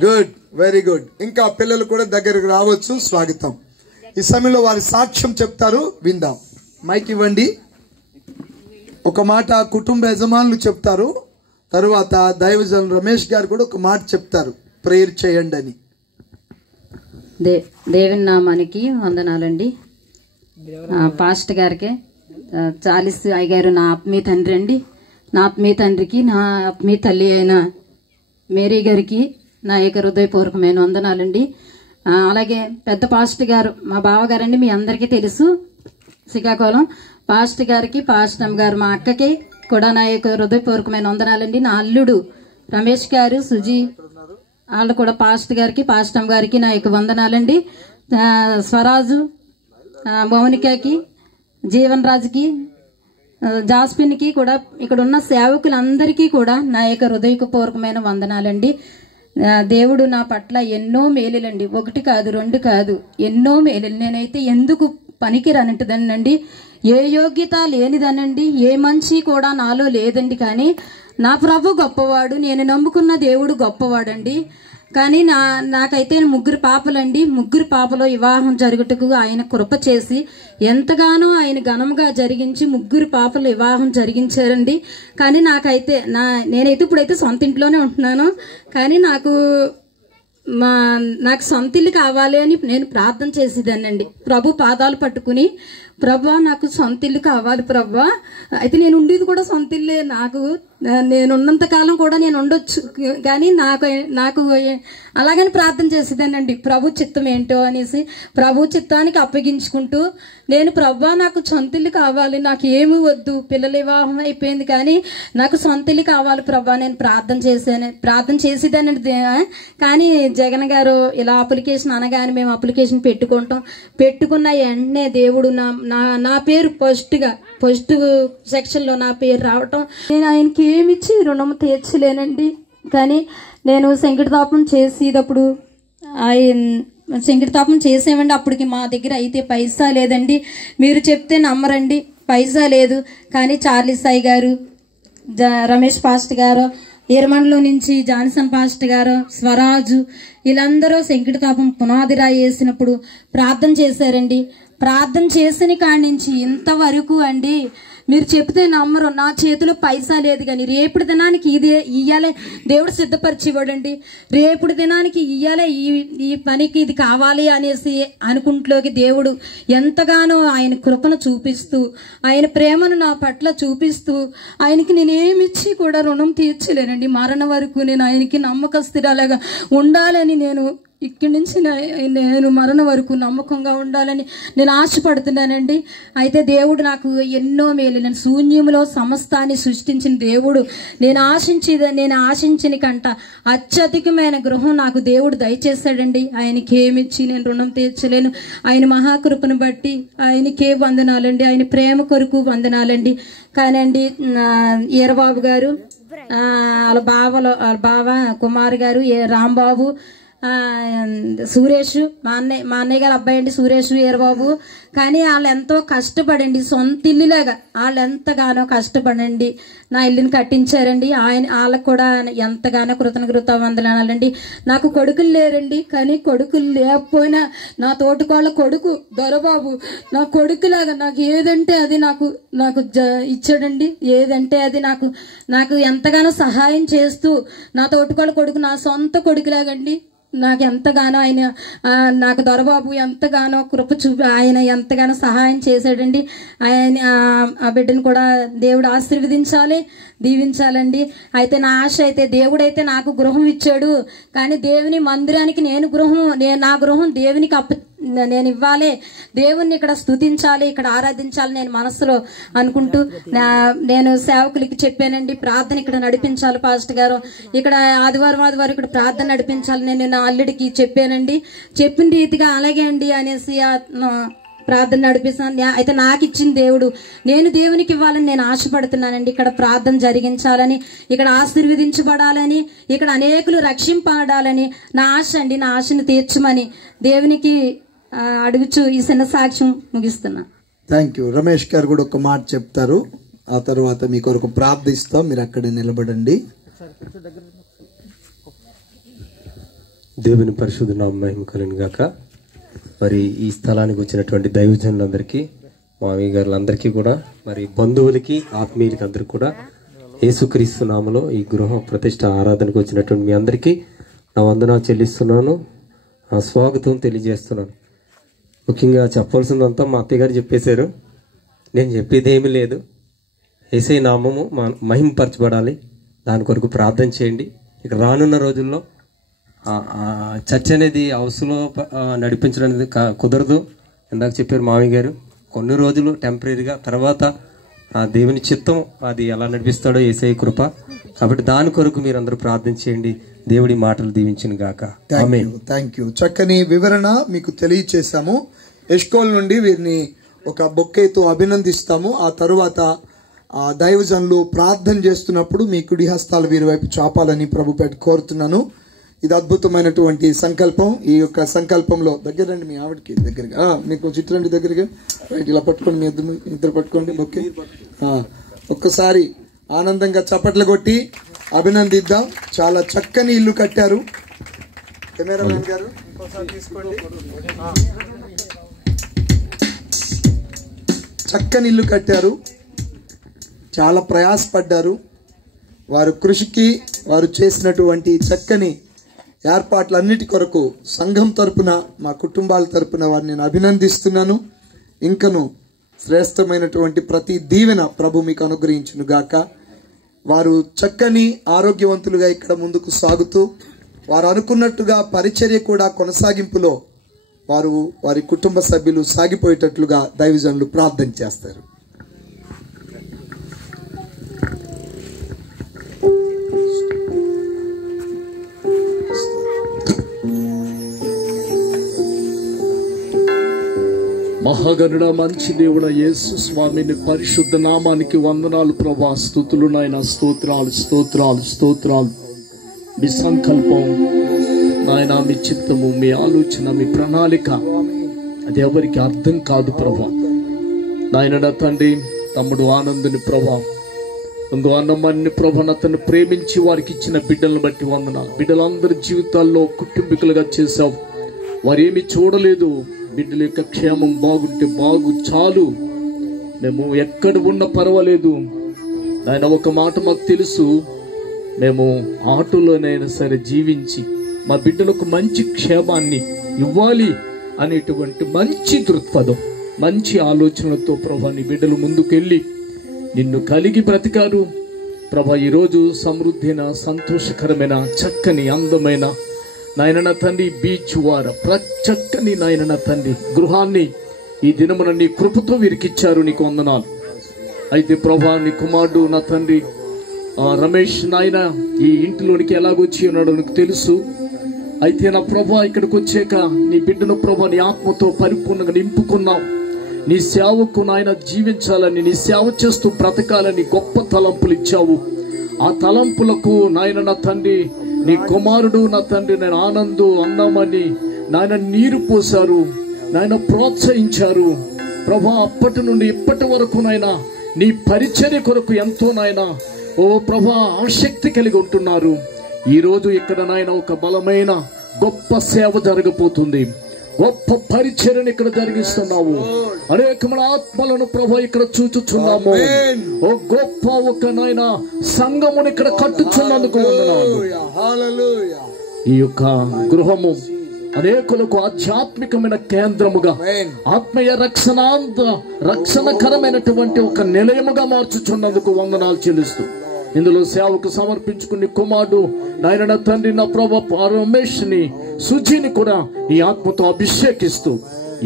Good, very good. ఇంకా పిల్లలు కూడా దగ్గరకు రావచ్చు. స్వాగతం. ఈ సమయంలో వారి సాక్ష్యం చెప్తారు, విందాం. మైక్ ఇవ్వండి. ఒక మాట కుటుంబ యజమానులు చెప్తారు, తరువాత దైవజన్ రమేష్ గారు కూడా ఒక మాట చెప్తారు, ప్రేయర్ చేయండి అని. దేవుని నామానికి వందనాలండి. పాస్టర్ గారికి చాలీస్ అయ్యగారు నా ఆత్మీయ తండ్రి అండి. నా ఆత్మీయ తండ్రికి, నా ఆత్మీయ తల్లి అయిన మేరీ గారికి నా యొక్క హృదయపూర్వకమైన వందనాలండి. అలాగే పెద్ద పాస్టర్ గారు మా బావగారండి, మీ అందరికీ తెలుసు, శ్రీకాకుళం పాస్టర్ గారికి, పాస్టమ్ గారు మా అక్కకి కూడా నా యొక్క హృదయపూర్వకమైన వందనాలండి. నా అల్లుడు రమేష్ గారు, సుజీ వాళ్ళు కూడా పాస్టర్ గారికి, పాస్టమ్ గారికి నా యొక్క వందనాలండి. స్వరాజు, మౌనికకి, జీవన్ రాజుకి, జాస్పిన్కి కూడా, ఇక్కడ ఉన్న సేవకులందరికీ కూడా నా యొక్క హృదయపూర్వకమైన వందనాలండి. దేవుడు నా పట్ల ఎన్నో మేలులండి, ఒకటి కాదు రెండు కాదు, ఎన్నో మేలులు. నేనైతే ఎందుకు పనికిరానంటదనండి, ఏ యోగ్యత లేనిదనండి, ఏ మంచి కూడా నాలో లేదండి. కానీ నా ప్రభు గొప్పవాడు, నేను నమ్ముకున్న దేవుడు గొప్పవాడండి. కానీ నాకైతే ముగ్గురు పాపలండి. ముగ్గురు పాపలో వివాహం జరుగుటకు ఆయన కృప చేసి ఎంతగానో ఆయన ఘనంగా జరిగించి ముగ్గురు పాపలు వివాహం జరిగించారండి. కానీ నాకైతే నేనైతే ఇప్పుడైతే సొంత ఇంట్లోనే ఉంటున్నాను. కానీ నాకు సొంత ఇల్లు కావాలి అని నేను ప్రార్థన చేసేదానండి. ప్రభు పాదాలు పట్టుకుని, ప్రభా నాకు సొంత ఇల్లు కావాలి ప్రభా. అయితే నేను ఉండేది కూడా సొంత ఇల్లే. నేను ఉన్నంత కాలం కూడా నేను ఉండొచ్చు, కానీ నాకు అలాగని ప్రార్థన చేసేదానండి. ప్రభు చిత్తం ఏంటో అనేసి ప్రభు చిత్తానికి అప్పగించుకుంటూ, నేను ప్రభా నాకు సొంత ఇల్లు కావాలి, నాకు ఏమి వద్దు, పిల్లల వివాహం అయిపోయింది కానీ నాకు సొంత ఇల్లు కావాలి ప్రభా, నేను ప్రార్థన చేసేదానండి. కానీ జగన్ గారు ఇలా అప్లికేషన్ అనగానే మేము అప్లికేషన్ పెట్టుకున్న వెంటనే దేవుడు నా పేరు ఫస్ట్ సెక్షన్ లో నా పేరు రావటం, నేను ఆయనకి ఏమిచ్చి రుణం తీర్చలేనండి. కానీ నేను శంకరతాపం చేసేటప్పుడు శంకరతాపం చేసేవండి. అప్పటికి మా దగ్గర అయితే పైసా లేదండి. మీరు చెప్తే నమ్మరండి, పైసా లేదు. కానీ చార్లీ సాయి గారు, రమేష్ పాస్టర్ గారు, ఎర్రమండలో నుంచి జాన్సన్ పాస్టర్ గారు, స్వరాజు, వీళ్ళందరూ శంకరతాపం పునాది రాయి వేసినప్పుడు ప్రార్థన చేశారండి. ప్రార్థన చేసిన కాడి నుంచి ఇంతవరకు అండి, మీరు చెప్తే నమ్మరు, నా చేతిలో పైసా లేదు. కానీ రేపటి దినానికి ఇయ్యాలే దేవుడు సిద్ధపరిచేవాడండి. రేపటి దినానికి ఇయ్యాలే, ఈ పనికి ఇది కావాలి అనేసి అనుకుంట్లోకి దేవుడు ఎంతగానో ఆయన కృపను చూపిస్తూ, ఆయన ప్రేమను నా పట్ల చూపిస్తూ, ఆయనకి నేనేమిచ్చి కూడా రుణం తీర్చలేనండి. మరణ వరకు నేను ఆయనకి నమ్మకస్తురాలుగా ఉండాలని, ఇక్కడి నుంచి నేను మరణ వరకు నమ్మకంగా ఉండాలని నేను ఆశపడుతున్నానండి. అయితే దేవుడు నాకు ఎన్నో మేలు, నేను శూన్యంలో సమస్తాన్ని సృష్టించిన దేవుడు, నేను ఆశించిన కంట అత్యధికమైన గృహం నాకు దేవుడు దయచేశాడండి. ఆయనకి ఏమిచ్చి నేను రుణం తీర్చలేను. ఆయన మహాకృపను బట్టి ఆయనకే వందనాలండి, ఆయన ప్రేమ కొరకు వందనాలండి. కానండి ఈరబాబు గారు, వాళ్ళ బావ కుమార్ గారు, రాంబాబు, సురేష్, మా అన్నయ్య గారు అబ్బాయి అండి సురేష్, ఈరబాబు. కానీ వాళ్ళు ఎంతో కష్టపడండి, సొంత ఇల్లులాగా వాళ్ళు ఎంతగానో కష్టపడండి నా ఇల్లుని కట్టించారండి. వాళ్ళకు కూడా ఎంతగానో కృతజ్ఞత వందనాలండి. నాకు కొడుకులు లేరండి, కానీ కొడుకులు లేకపోయినా నా తోటికోళ్ళ కొడుకు దొరబాబు నా కొడుకులాగా నాకు ఏదంటే అది నాకు ఇచ్చాడండి. ఏదంటే అది నాకు ఎంతగానో సహాయం చేస్తూ, నా తోటికోళ్ళ కొడుకు నా సొంత కొడుకులాగండి. నాకు ఎంతగానో ఆయన, నాకు దొరబాబు ఎంతగానో కృప ఆయన ఎంతగానో సహాయం చేశాడండి. ఆ బిడ్డను కూడా దేవుడు ఆశీర్వదించాలి, దీవించాలండి. అయితే నా ఆశ అయితే, దేవుడైతే నాకు గృహం ఇచ్చాడు, కానీ దేవుని మందిరానికి నా గృహం దేవునికి నేను ఇవ్వాలి, దేవుణ్ణి ఇక్కడ స్తుతించాలి, ఇక్కడ ఆరాధించాలి నేను మనసులో అనుకుంటూ నేను సేవకులకి చెప్పానండి, ప్రార్థన ఇక్కడ నడిపించాలి పాస్టర్ గారు, ఇక్కడ ఆదివారం ఇక్కడ ప్రార్థన నడిపించాలి నేను నా అల్లుడికి చెప్పానండి. చెప్పిన రీతిగా అలాగే అండి అనేసి ప్రార్థన నడిపిస్తాను. అయితే నాకు ఇచ్చిన దేవుడు, నేను దేవునికి ఇవ్వాలని నేను ఆశపడుతున్నానండి. ఇక్కడ ప్రార్థన జరిగించాలని, ఇక్కడ ఆశీర్వదించబడాలని, ఇక్కడ అనేకులు రక్షింపడాలని నా ఆశ అండి. నా ఆశను తీర్చమని దేవునికి అడుగుచు ఈ చిన్న సాక్ష్యం ముగిస్తున్నా. Thank you. రమేష్ గారు కూడా ఒక మాట చెప్తారు, ఆ తర్వాత మీ కొరకు ప్రార్థిస్తాం, మీరు అక్కడ నిలబడండి. దేవుని పరిశుద్ధ నామం మహిమ కలుగును గాక. మరి ఈ స్థలానికి వచ్చినటువంటి దైవజనులందరికీ, మామయ్య గారులందరికీ కూడా, మరి బంధువులకి, ఆత్మీయులకి అందరికీ కూడా యేసుక్రీస్తు నామములో ఈ గృహ ప్రతిష్ట ఆరాధనకు వచ్చినటువంటి మీ అందరికీ నా వందనాలు చెల్లిస్తున్నాను, నా స్వాగతం తెలియజేస్తున్నాను. ముఖ్యంగా చెప్పాల్సిందంతా మా అత్తయ్య గారు చెప్పేశారు. నేను చెప్పేది ఏమీ లేదు. యేసయ్య నామము మహింపరచబడాలి, దాని కొరకు ప్రార్థన చేయండి. ఇక రానున్న రోజుల్లో చర్చ్ అనేది హౌస్లో నడిపించడం అనేది కుదరదు. ఇందాక చెప్పారు మామయ్య గారు, కొన్ని రోజులు టెంపరీగా, తర్వాత ఆ దేవుని చిత్తం అది ఎలా నడిపిస్తాడో యేసయ్య కృప. కాబట్టి దాని కొరకు మీరందరూ ప్రార్థన చేయండి. దేవుడి మాటలు దీవించును గాక. ఆమేన్. Thank you. చక్కని వివరణ మీకు తెలియచేశాము. ఎష్కోల్ నుండి వీరిని ఒక బొక్కేతో అభినందిస్తాము. ఆ తరువాత దైవజనులు ప్రార్థన చేస్తున్నప్పుడు మీ కుడి హస్తాలు వీరి వైపు చాపాలని ప్రభుపేట కోరుతున్నాను. ఇది అద్భుతమైనటువంటి సంకల్పం. ఈ యొక్క సంకల్పంలో దగ్గర రండి, మీ ఆవిడకి దగ్గరగా, మీకు చిట్రండి దగ్గరగా, రైట్, ఇలా పట్టుకోండి, మీ ఇద్దరు పట్టుకోండి బొక్కే. ఒక్కసారి ఆనందంగా చప్పట్లు కొట్టి అభినందిద్దాం. చాలా చక్కని ఇల్లు కట్టారు. కెమెరామెన్ గారు ఇంకోసారి తీసుకోండి. చక్కని ఇల్లు కట్టారు, చాలా ప్రయాసపడ్డారు. వారు కృషికి, వారు చేసినటువంటి చక్కని ఏర్పాట్లన్నిటి కొరకు సంఘం తరపున, మా కుటుంబాల తరపున వారిని నేను అభినందిస్తున్నాను. ఇంకను శ్రేష్టమైనటువంటి ప్రతి దీవెన ప్రభు మీకు అనుగ్రహించును గాక. వారు చక్కని ఆరోగ్యవంతులుగా ఇక్కడ ముందుకు సాగుతూ, వారు అనుకున్నట్టుగా పరిచర్య కూడా కొనసాగింపులో వారి కుటుంబ సభ్యులు సాగిపోయేటట్లుగా దైవజనులు ప్రార్థన చేస్తారు. మహాగణుడ, మంచి దేవుడ యేసు స్వామిని పరిశుద్ధ నామానికి వందనాలు ప్రభా. స్తుతులు నాయన, స్తోత్రాలు స్తోత్రాలు స్తోత్రాలు. మీ సంకల్పం నాయన, మీ చిత్తము, మీ ఆలోచన, మీ ప్రణాళిక అది ఎవరికి అర్థం కాదు ప్రభా. నాయన నా తండ్రి, తమ్ముడు ఆనందుని ప్రభా, ఇంకో అన్నమాన్ని ప్రభా, అతను ప్రేమించి వారికి ఇచ్చిన బిడ్డలను బట్టి వందనాలు. బిడ్డలందరి జీవితాల్లో కుటుంబీకులుగా చేశావు. వారేమి చూడలేదు, బిడ్డల యొక్క క్షేమం బాగుంటే బాగు చాలు, మేము ఎక్కడ ఉన్నా పర్వాలేదు. ఆయన ఒక మాట మాకు తెలుసు, మేము ఆటోలోనైనా సరే జీవించి మా బిడ్డలకు మంచి క్షేమాన్ని ఇవ్వాలి అనేటువంటి మంచి దృక్పథం, మంచి ఆలోచనలతో ప్రభా నీ బిడ్డలు ముందుకెళ్ళి నిన్ను కలిగి బ్రతికారు ప్రభా. ఈరోజు సమృద్ధైన, సంతోషకరమైన, చక్కని, అందమైన నాయన నా తండ్రి బీచ్ వార చక్కని నాయన నా తండ్రి గృహాన్ని ఈ దినమున నీ కృపతో వీరికిచ్చారు. నీకు వందనాలు. అయితే ప్రభా, నీ కుమారుడు నా తండ్రి రమేష్ నాయన ఈ ఇంటిలోనికి ఎలాగొచ్చి ఉన్నాడో నీకు తెలుసు. అయితే నా ప్రభా, ఇక్కడికి వచ్చాక నీ బిడ్డను ప్రభా నీ ఆత్మతో పరిపూర్ణంగా నింపుకున్నావు. నీ సేవకు నాయన జీవించాలని, నీ సేవ చేస్తూ బ్రతకాలని గొప్ప తలంపులు ఇచ్చావు. ఆ తలంపులకు నాయన నా తండ్రి నీ కుమారుడు నా తండ్రి నేను ఆనందు అన్నామని నాయన నీరు పోశారు, నాయన ప్రోత్సహించారు ప్రభా. అప్పటి నుండి ఇప్పటి వరకు నాయన నీ పరిచర్య కొరకు ఎంతో నాయన ఓ ప్రభా ఆసక్తి కలిగి ఉంటున్నారు. ఈరోజు ఇక్కడ నాయన ఒక బలమైన గొప్ప సేవ జరగబోతుంది. గొప్ప పరిచర్యను ఇక్కడ జరిగిస్తున్నావు. అనేకమైన ఆత్మలను ప్రభా ఇక్కడ చూచుచున్నాము. ఓ గొప్ప ఒక నాయన సంఘమును ఇక్కడ కట్టుచున్నందుకు వందనాలు. ఈ యొక్క గృహము అనేకులకు ఆధ్యాత్మికమైన కేంద్రముగా, ఆత్మీయ రక్షణకరమైనటువంటి ఒక నిలయముగా మార్చుచున్నందుకు వందనాలు చెల్లిస్తూ, ఇందులో సేవకు సమర్పించుకుని కుమారుడు నాయన తండ్రి నా ప్రభా రమేష్ ని, సుజీని కూడా ఈ ఆత్మతో అభిషేకిస్తూ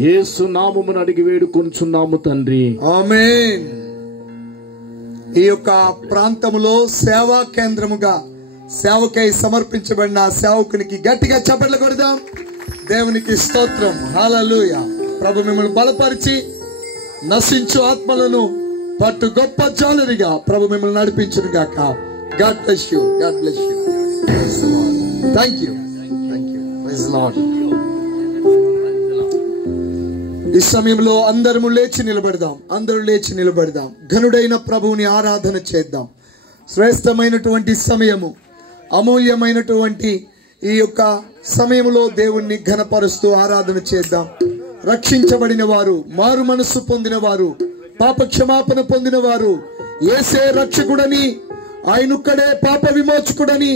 యేసు నామమును అడిగి వేడుకొనుచున్నాము తండ్రి, ఆమేన్. ఈ యొక్క ప్రాంతములో సేవా కేంద్రముగా సేవకై సమర్పించబడిన సేవకునికి గట్టిగా చప్పట్లు కొడదాం. దేవునికి స్తోత్రం, హల్లెలూయా. ప్రభు మిమ్మల్ని బలపరిచి నశించు ఆత్మలను పట్టు గొప్ప జాలరిగా ప్రభు మిమ్మల్ని నడిపించును గాక. God bless you, God bless you. Thank you, thank you. Praise Lord. ఈ సమయంలో అందరము లేచి నిలబడదాం, అందరూ లేచి నిలబడదాం. ఘనుడైన ప్రభువుని ఆరాధన చేద్దాం. శ్రేష్టమైనటువంటి సమయము, అమూల్యమైనటువంటి ఈ యొక్క సమయంలో దేవుణ్ణి ఘనపరుస్తూ ఆరాధన చేద్దాం. రక్షించబడిన వారు, మారు మనస్సు పొందిన వారు, పాప క్షమాపణ పొందిన వారు, యేసే రక్షకుడని, ఆయనొక్కడే పాప విమోచకుడని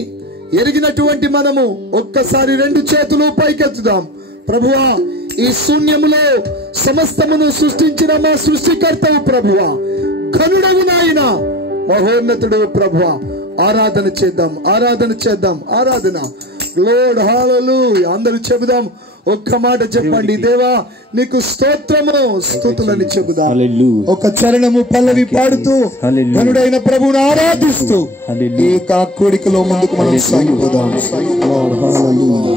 ఎరిగినటువంటి మనము ఒక్కసారి 2 చేతులు పైకెత్తుదాం. ప్రభువా, ఈ శూన్యములో సమస్తమును సృష్టించిన మా సృష్టికర్తవు ప్రభువా, ఘనుడవు నాయన, మహోన్నతుడు ప్రభువా. ఆరాధన చేద్దాం, ఆరాధన చేద్దాం, ఆరాధన. లార్డ్ హల్లెలూయా. అందరూ చెబుదాం, ఒక్క మాట చెప్పండి. దేవా నీకు స్తోత్రము, స్తుతులని చెబుదాం. ఒక చరణము పల్లవి పాడుతూ ఘనుడైన ప్రభువును ఆరాధిస్తూ ఈ కూడికలో ముందుకు మనం సాగిపోదాం. లార్డ్ హల్లెలూయా,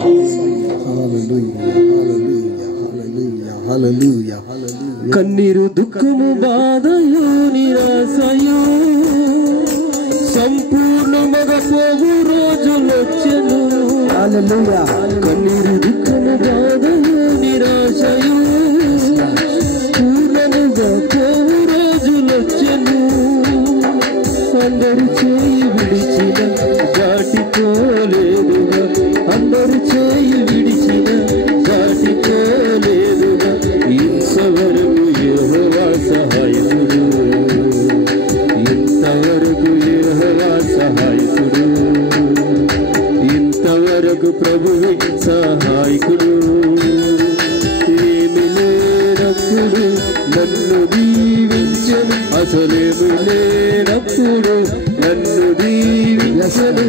హల్లెలూయా, హల్లెలూయా, హల్లెలూయా, హల్లెలూయా. కన్నీరు, దుఃఖము, బాధయు, నిరాశయు సంపూర్ణముగా పోవు రోజులొచ్చెను. హల్లెలూయా. కన్నీరు, దుఃఖము, బాధయు, నిరాశయు పూర్ణముగా పోవు రోజులొచ్చెను. అందరు చేయి విడిచిన దాటిపోలేదుగా, అందరు చేయి విడిచిన దాటిపోలేదుగా. ఇంతవరకు యెహోవా సహాయకుడు, ఇంతవరకు యెహోవా సహాయకుడు, ఇంతవరకు ప్రభువే సహాయకుడు. ఏమి లేనప్పుడు నన్ను దీవించను, అసలేమి లేనప్పుడు నన్ను దీవించను.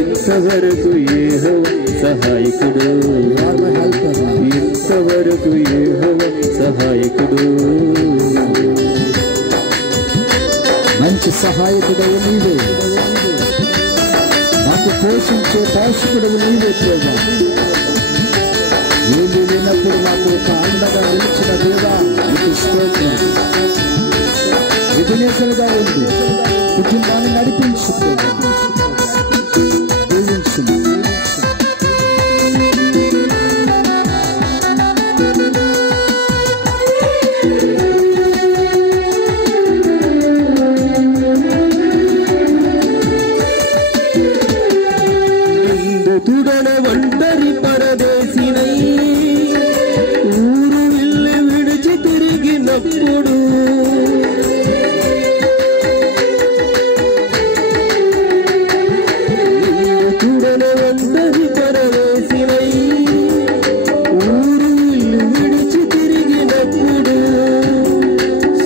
ఇంతవరకు యెహోవా సహాయకుడు, ఇంతవరకు యెహోవా సహాయకుడు. మంచి సహాయకుడవు నీవే, నాకు పోషించే పోషకుడవు నీవే ప్రభా. ఏమి లేనప్పుడు నాకు ఒక అండగా నిలిచిన దేవా నీకు స్తోత్రం. విఘ్నేశలుగా ఉంది, కుటుంబాన్ని నడిపించు ప్రభా, దీవించు. తుడన ఒంటరి పరదేశినై ఊరు వెళ్ళి విడిచి తిరిగినప్పుడు తుడన ఒంటరి పరదేశినై ఊరు వెళ్ళి విడిచి తిరిగినప్పుడు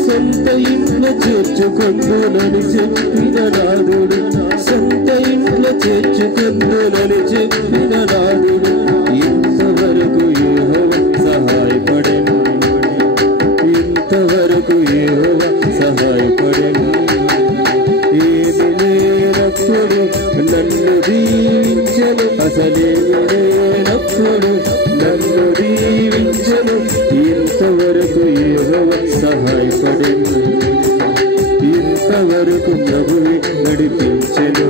సొంత ఇంట్లో చేర్చుకొందునని చెప్పిన నాదుడు, సొంత ఇంట్లో చేర్చుకొందునని చెప్పిన నాదుడు. ఇంతవరకు యెహోవా సహాయపడెను, ఇంతవరకు యెహోవా సహాయపడెను. ఏమి లేనప్పుడు నన్ను దీవించను, అసలేమి లేనప్పుడు నన్ను దీవించను. ఇంతవరకు యెహోవా సహాయపడెను, ఇంతవరకు ప్రభువే నడిపించెను.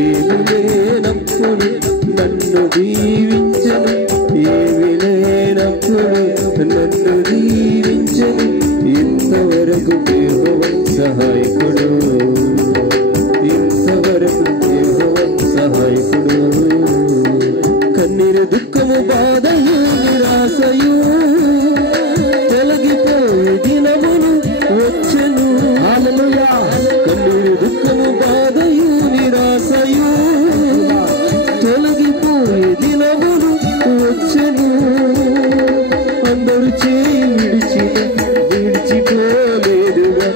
ఏమి లేనప్పుడు నన్ను దీవించను, ఏమి లేనప్పుడు నన్ను దీవించను. ఇంతవరకు యెహోవా సహాయకుడు, ఇంతవరకు యెహోవా సహాయకుడు. కన్నీరు, దుఃఖము, బాధయు, నిరాశయు తొలగిపోయే దినములు వచ్చెను. హల్లెలూయా. కన్నీరు, దుఃఖము, బాధయు, నిరాశయు తొలగిపోయే దినములు వచ్చెను. అందరు చేయి విడిచిన విడిచిపోలేదుగా,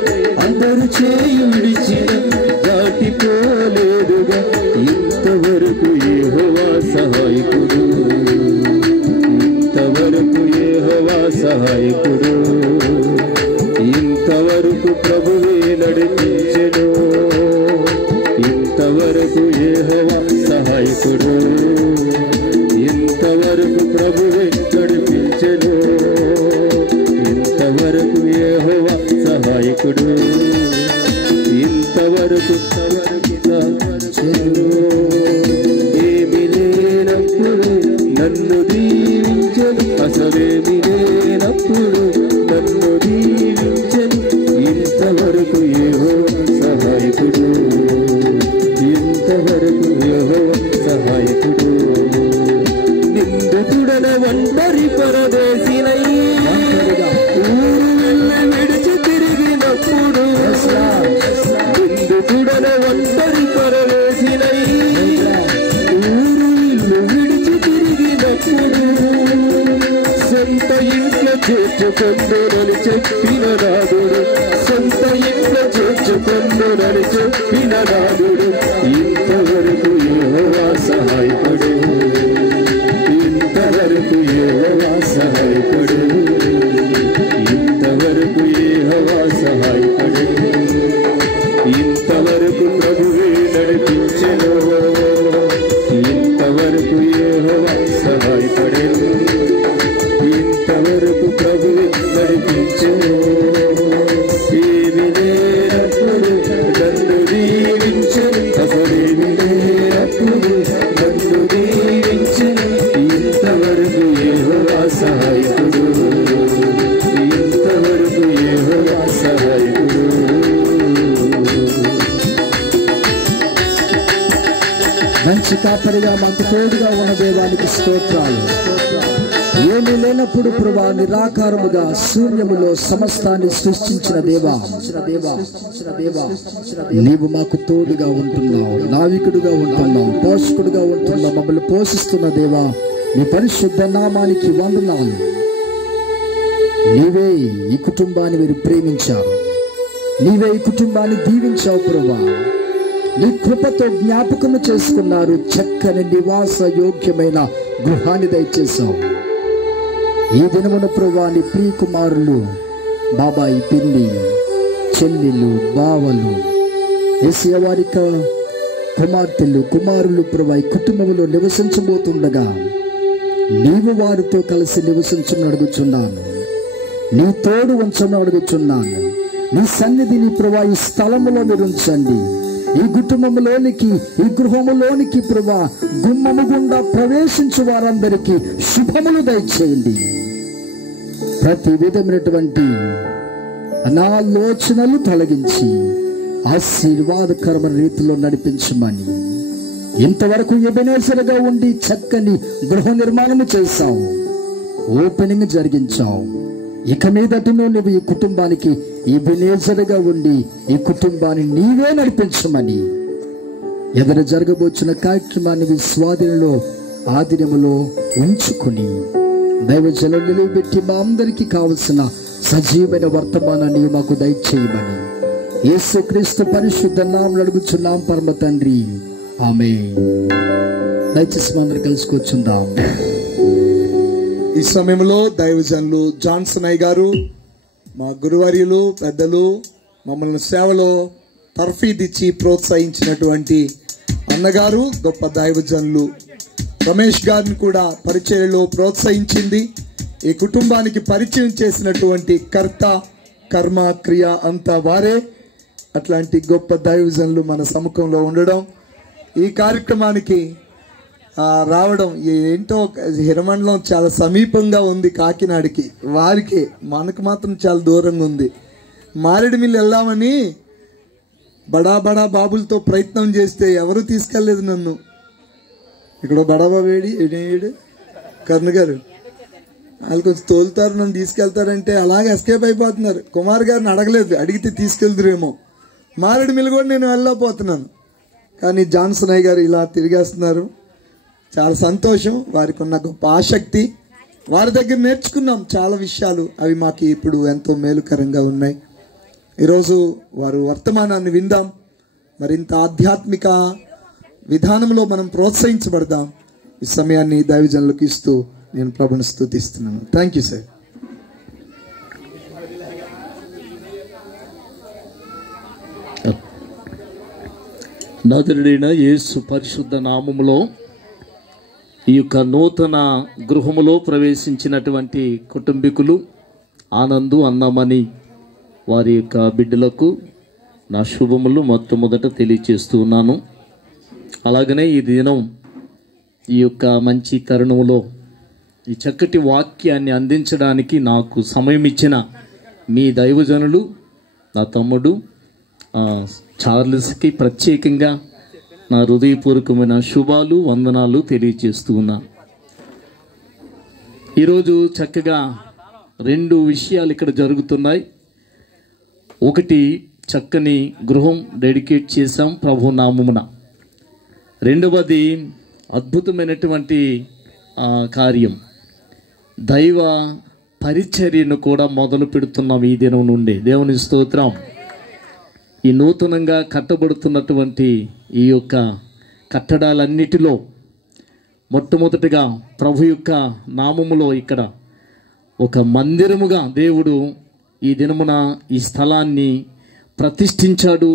అందరు చేయి విడిచిన దాటిపోలేదుగా. ఇంతవరకు యెహోవా సహాయకుడు, ఇంతవరకు యెహోవా సహాయకుడు. ఇంతవరకు ప్రభువే నడిపించెను, ఇంతవరకు యెహోవా సహాయకుడు, ఇంతవరకు ప్రభువే నడిపించెను. ఇంతవరకు యెహోవా సహాయకుడు, ఇంతవరకు సహాయకుడు. ఏమి లేనప్పుడు నన్ను దీవించను, అసలేమి లేనప్పుడు నన్ను దీవించను. ఇంతవరకు యెహోవా సహాయకుడు, ఇంతవరకు యెహోవా సహాయకుడు. నిందితుడన ఒంటరి పరదేశి నాదుడు సొంత ఇంట్లో చేర్చుకొందునని చెప్పిన నాదుడు ఇంతవరకు యెహోవా సహాయపడు ఇంతవరకు యెహోవా సహాయపడు ఇంతవరకు యెహోవా సహాయపడు ఇంతవరకు ప్రభువే నడిపించెను ఇంతవరకు యెహోవా సహాయపడెను ఇంతవరకు ప్రభువే నడిపించెను ఏమి లేనప్పుడు నన్ను దీవించెను అసలేమి లేనప్పుడు నన్ను దీవించెను ఇంతవరకు యెహోవా సహాయకుడు ఇంతవరకు యెహోవా సహాయకుడు మంచి కాపరిగా మాకు తోడుగా ఉన్న దేవానికి స్తోత్రాలు. ఏమీ లేనప్పుడు ప్రభా నిరాకారముగా శూన్యములో సమస్తాన్ని సృష్టించిన దేవా నీవు మాకు తోడుగా ఉంటున్నావు, నావికుడుగా ఉంటున్నావు, పోషకుడుగా ఉంటున్నావు, మమ్మల్ని పోషిస్తున్న దేవా నీ పరిశుద్ధ నామానికి వందనాలు. నీవే ఈ కుటుంబాన్ని మీరు ప్రేమించారు, నీవే ఈ కుటుంబాన్ని దీవించావు ప్రభా. నీ కృపతో జ్ఞాపకము చేసుకున్నారు, చక్కని నివాస యోగ్యమైన గృహాన్ని దయచేశావు. ఈ దినమున ప్రభా నీ ప్రియ కుమారులు బాబాయి, పిన్ని, చెల్లెళ్ళు, బావలు, యేసయ్య వారి కుమార్తెలు, కుమారులు ప్రభా ఈ కుటుంబంలో నివసించబోతుండగా నీవు వారితో కలిసి నివసించమని అడుగుచున్నాను, నీ తోడు ఉంచమని అడుగుచున్నాను. నీ సన్నిధిని ప్రభా ఈ స్థలములో మీరు ఉంచండి. ఈ కుటుంబంలోనికి, ఈ గృహములోనికి ప్రభా గుమ్మము గుండా ప్రవేశించు వారందరికీ శుభములు దయచేయండి. ప్రతి విధమైనటువంటి అనాలోచనలు తొలగించి ఆశీర్వాదకరమైన రీతిలో నడిపించమని, ఇంతవరకు ఎబెనేజరుగా ఉండి చక్కని గృహ నిర్మాణం చేశావు, ఓపెనింగ్ జరిగించావు. ఇక మీదటను నువ్వు ఈ కుటుంబానికి ఎబెనేజరుగా ఉండి ఈ కుటుంబాన్ని నీవే నడిపించమని, ఎదురు జరగబోచిన కార్యక్రమాన్ని స్వాధీనంలో ఆధీనములో ఉంచుకుని దైవజనం నిలవబెట్టి మా అందరికీ కావలసిన సజీవమైన వర్తమానాన్ని మాకు దయచేయమని యేసుక్రీస్తు పరిశుద్ధ నామములో అడుగుచున్నాం పరమ తండ్రి, ఆమేన్. దయచేసి మా అందరం కలిసి కూర్చుందాం. ఈ సమయంలో దైవజనులు జాన్సన్ అయ్య గారు, మా గురువర్యులు, పెద్దలు, మమ్మల్ని సేవలో తర్ఫీదిచ్చి ప్రోత్సహించినటువంటి అన్నగారు, గొప్ప దైవజనులు రమేష్ గారిని కూడా పరిచయంలో ప్రోత్సహించింది. ఈ కుటుంబానికి పరిచయం చేసినటువంటి కర్త, కర్మ, క్రియ అంతా వారే. అట్లాంటి గొప్ప దైవజనులు మన సముఖంలో ఉండడం, ఈ కార్యక్రమానికి రావడం ఏంటో. హిరమండలం చాలా సమీపంగా ఉంది కాకినాడకి, వారికి మనకు మాత్రం చాలా దూరంగా ఉంది. మారేడుమిల్లి వెళ్దామని బడా బడా బాబులతో ప్రయత్నం చేస్తే ఎవరు తీసుకెళ్లేదు నన్ను. ఇక్కడ బడాబాబేడి ఏడు కర్ణ గారు వాళ్ళు కొంచెం తోలుతారు, నన్ను తీసుకెళ్తారంటే అలాగే ఎస్కేప్ అయిపోతున్నారు. కుమార్ గారిని అడగలేదు, అడిగితే తీసుకెళ్తురేమో. మారేడుమిల్లి కూడా నేను వెళ్ళకపోతున్నాను, కానీ జాన్సన్ అయ్య గారు ఇలా తిరిగేస్తున్నారు. చాలా సంతోషం. వారికి ఉన్న గొప్ప ఆసక్తి, వారి దగ్గర నేర్చుకున్నాం చాలా విషయాలు, అవి మాకు ఇప్పుడు ఎంతో మేలుకరంగా ఉన్నాయి. ఈరోజు వారు వర్తమానాన్ని విందాం. మరింత ఆధ్యాత్మిక విధానంలో మనం ప్రోత్సహించబడదాం. ఈ సమయాన్ని దైవజనులకు ఇస్తూ నేను ప్రభుని స్తుతిస్తున్నాను. Thank you sir. నజరుడైన యేసు పరిశుద్ధ నామములో ఈ యొక్క నూతన గృహములో ప్రవేశించినటువంటి కుటుంబీకులు ఆనందు, అన్నమని వారి యొక్క బిడ్డలకు నా శుభములు మొట్టమొదట తెలియచేస్తూ ఉన్నాను. అలాగనే ఈ దినం ఈ యొక్క మంచి తరుణంలో ఈ చక్కటి వాక్యాన్ని అందించడానికి నాకు సమయం ఇచ్చిన మీ దైవజనులు, నా తమ్ముడు చార్లెస్కి ప్రత్యేకంగా నా హృదయపూర్వకమైన శుభాలు, వందనాలు తెలియజేస్తూ ఉన్నాను. ఈరోజు చక్కగా రెండు విషయాలు ఇక్కడ జరుగుతున్నాయి. ఒకటి, చక్కని గృహం డెడికేట్ చేశాం ప్రభు నామమున. రెండవది, అద్భుతమైనటువంటి కార్యం, దైవ పరిచర్యను కూడా మొదలు పెడుతున్నాం ఈ దినం నుండి. దేవుని స్తోత్రం. ఈ నూతనంగా కట్టబడుతున్నటువంటి ఈ యొక్క కట్టడాలన్నిటిలో మొట్టమొదటిగా ప్రభు యొక్క నామములో ఇక్కడ ఒక మందిరముగా దేవుడు ఈ దినమున ఈ స్థలాన్ని ప్రతిష్ఠించాడు.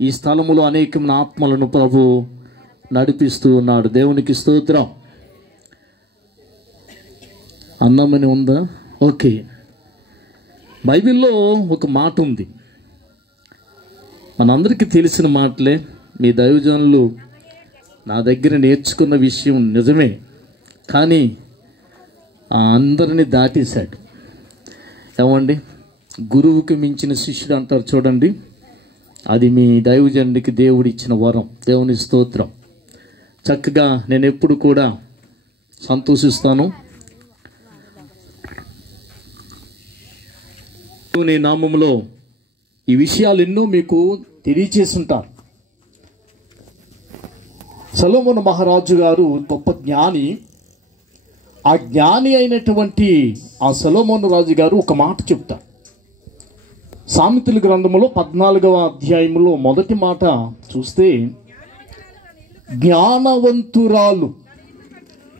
ఈ స్థలములో అనేకమైన ఆత్మలను ప్రభు నడిపిస్తూ ఉన్నాడు. దేవునికి స్తోత్రం. అన్నమని ఉందా? ఓకే. బైబిల్లో ఒక మాట ఉంది, మనందరికీ తెలిసిన మాటలే. మీ దైవజనులు నా దగ్గర నేర్చుకున్న విషయం నిజమే, కానీ అందరినీ దాటేశాడు. ఏమండి, గురువుకి మించిన శిష్యుడు అంటారు చూడండి, అది మీ దైవజనుడికి దేవుడు ఇచ్చిన వరం. దేవుని స్తోత్రం. చక్కగా నేను ఎప్పుడు కూడా సంతోషిస్తాను. నీ నామములో ఈ విషయాలు ఎన్నో మీకు తెలియచేస్తుంటారు. సొలొమోను మహారాజు గారు గొప్ప జ్ఞాని. ఆ జ్ఞాని అయినటువంటి ఆ సొలొమోను రాజు గారు ఒక మాట చెప్తారు. సామెతల గ్రంథములో 14వ అధ్యాయంలో మొదటి మాట చూస్తే, జ్ఞానవంతురాలు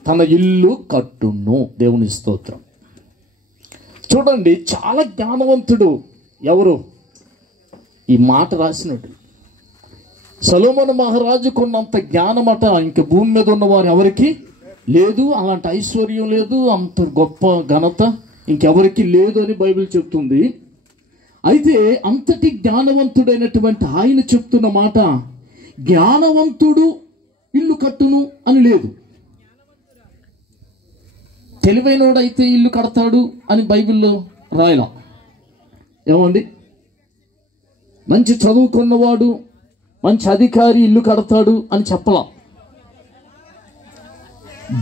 తన ఇల్లు కట్టును. దేవుని స్తోత్రం. చూడండి, చాలా జ్ఞానవంతుడు ఎవరు? ఈ మాట రాసినట్టు సొలొమోను మహారాజుకు ఉన్నంత జ్ఞానమట ఇంక భూమి మీద ఉన్నవారు ఎవరికి లేదు. అలాంటి ఐశ్వర్యం లేదు, అంత గొప్ప ఘనత ఇంకెవరికి లేదు అని బైబిల్ చెప్తుంది. అయితే అంతటి జ్ఞానవంతుడైనటువంటి ఆయన చెప్తున్న మాట, జ్ఞానవంతుడు ఇల్లు కట్టును అని లేదు. తెలివైనవాడైతే ఇల్లు కడతాడు అని బైబిల్లో రాయలా. ఏమండి, మంచి చదువుకున్నవాడు, మంచి అధికారి ఇల్లు కడతాడు అని చెప్పలా.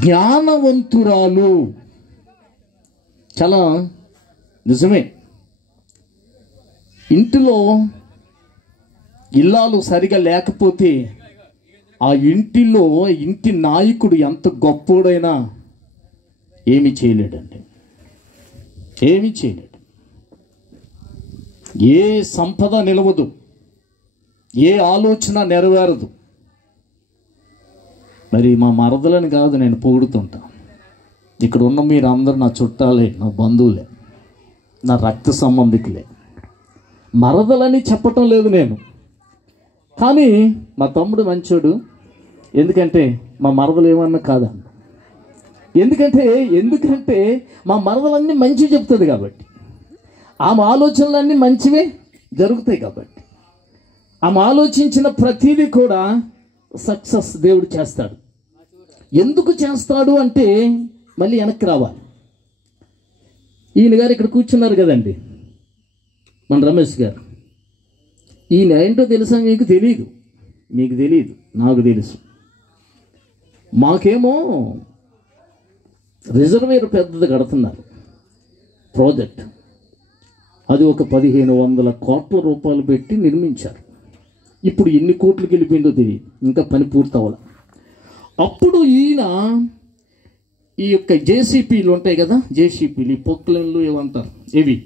జ్ఞానవంతురాలు, చాలా నిజమే. ఇంటిలో ఇల్లాలు సరిగా లేకపోతే ఆ ఇంటిలో ఇంటి నాయకుడు ఎంత గొప్పోడైనా ఏమీ చేయలేడండి. ఏమీ చేయలేడు. ఏ సంపద నిలవదు, ఏ ఆలోచన నెరవేరదు. మరి మా మరదలని కాదు నేను పొగుడుతుంటా. ఇక్కడ ఉన్న మీరు అందరూ నా చుట్టాలే, నా బంధువులే, నా రక్త సంబంధికులే. మరదలని చెప్పటం లేదు నేను, కానీ మా తమ్ముడు మంచోడు. ఎందుకంటే మా మరదలు ఏమన్నా కాదన్న. ఎందుకంటే మా మరదలన్నీ మంచి చెప్తుంది కాబట్టి, ఆమె ఆలోచనలన్నీ మంచివే జరుగుతాయి కాబట్టి, ఆమె ఆలోచించిన ప్రతిదీ కూడా సక్సెస్ దేవుడు చేస్తాడు. ఎందుకు చేస్తాడు అంటే మళ్ళీ వెనక్కి రావాలి. ఈయన గారు ఇక్కడ కూర్చున్నారు కదండి, మన రమేష్ గారు. ఈయన ఏంటో తెలుసా? మీకు తెలియదు, మీకు తెలియదు, నాకు తెలుసు. మాకేమో రిజర్వేర్ పెద్దది కడుతున్నారు ప్రాజెక్ట్. అది ఒక 1500 కోట్ల రూపాయలు పెట్టి నిర్మించారు. ఇప్పుడు ఎన్ని కోట్లకి వెళ్ళిపోయిందో తెలియదు, ఇంకా పని పూర్తవ్వాలి. అప్పుడు ఈయన ఈ యొక్క జేసీపీలు ఉంటాయి కదా, జేసీపీలు, ఈ పొక్లన్లు ఏమంటారు ఇవి,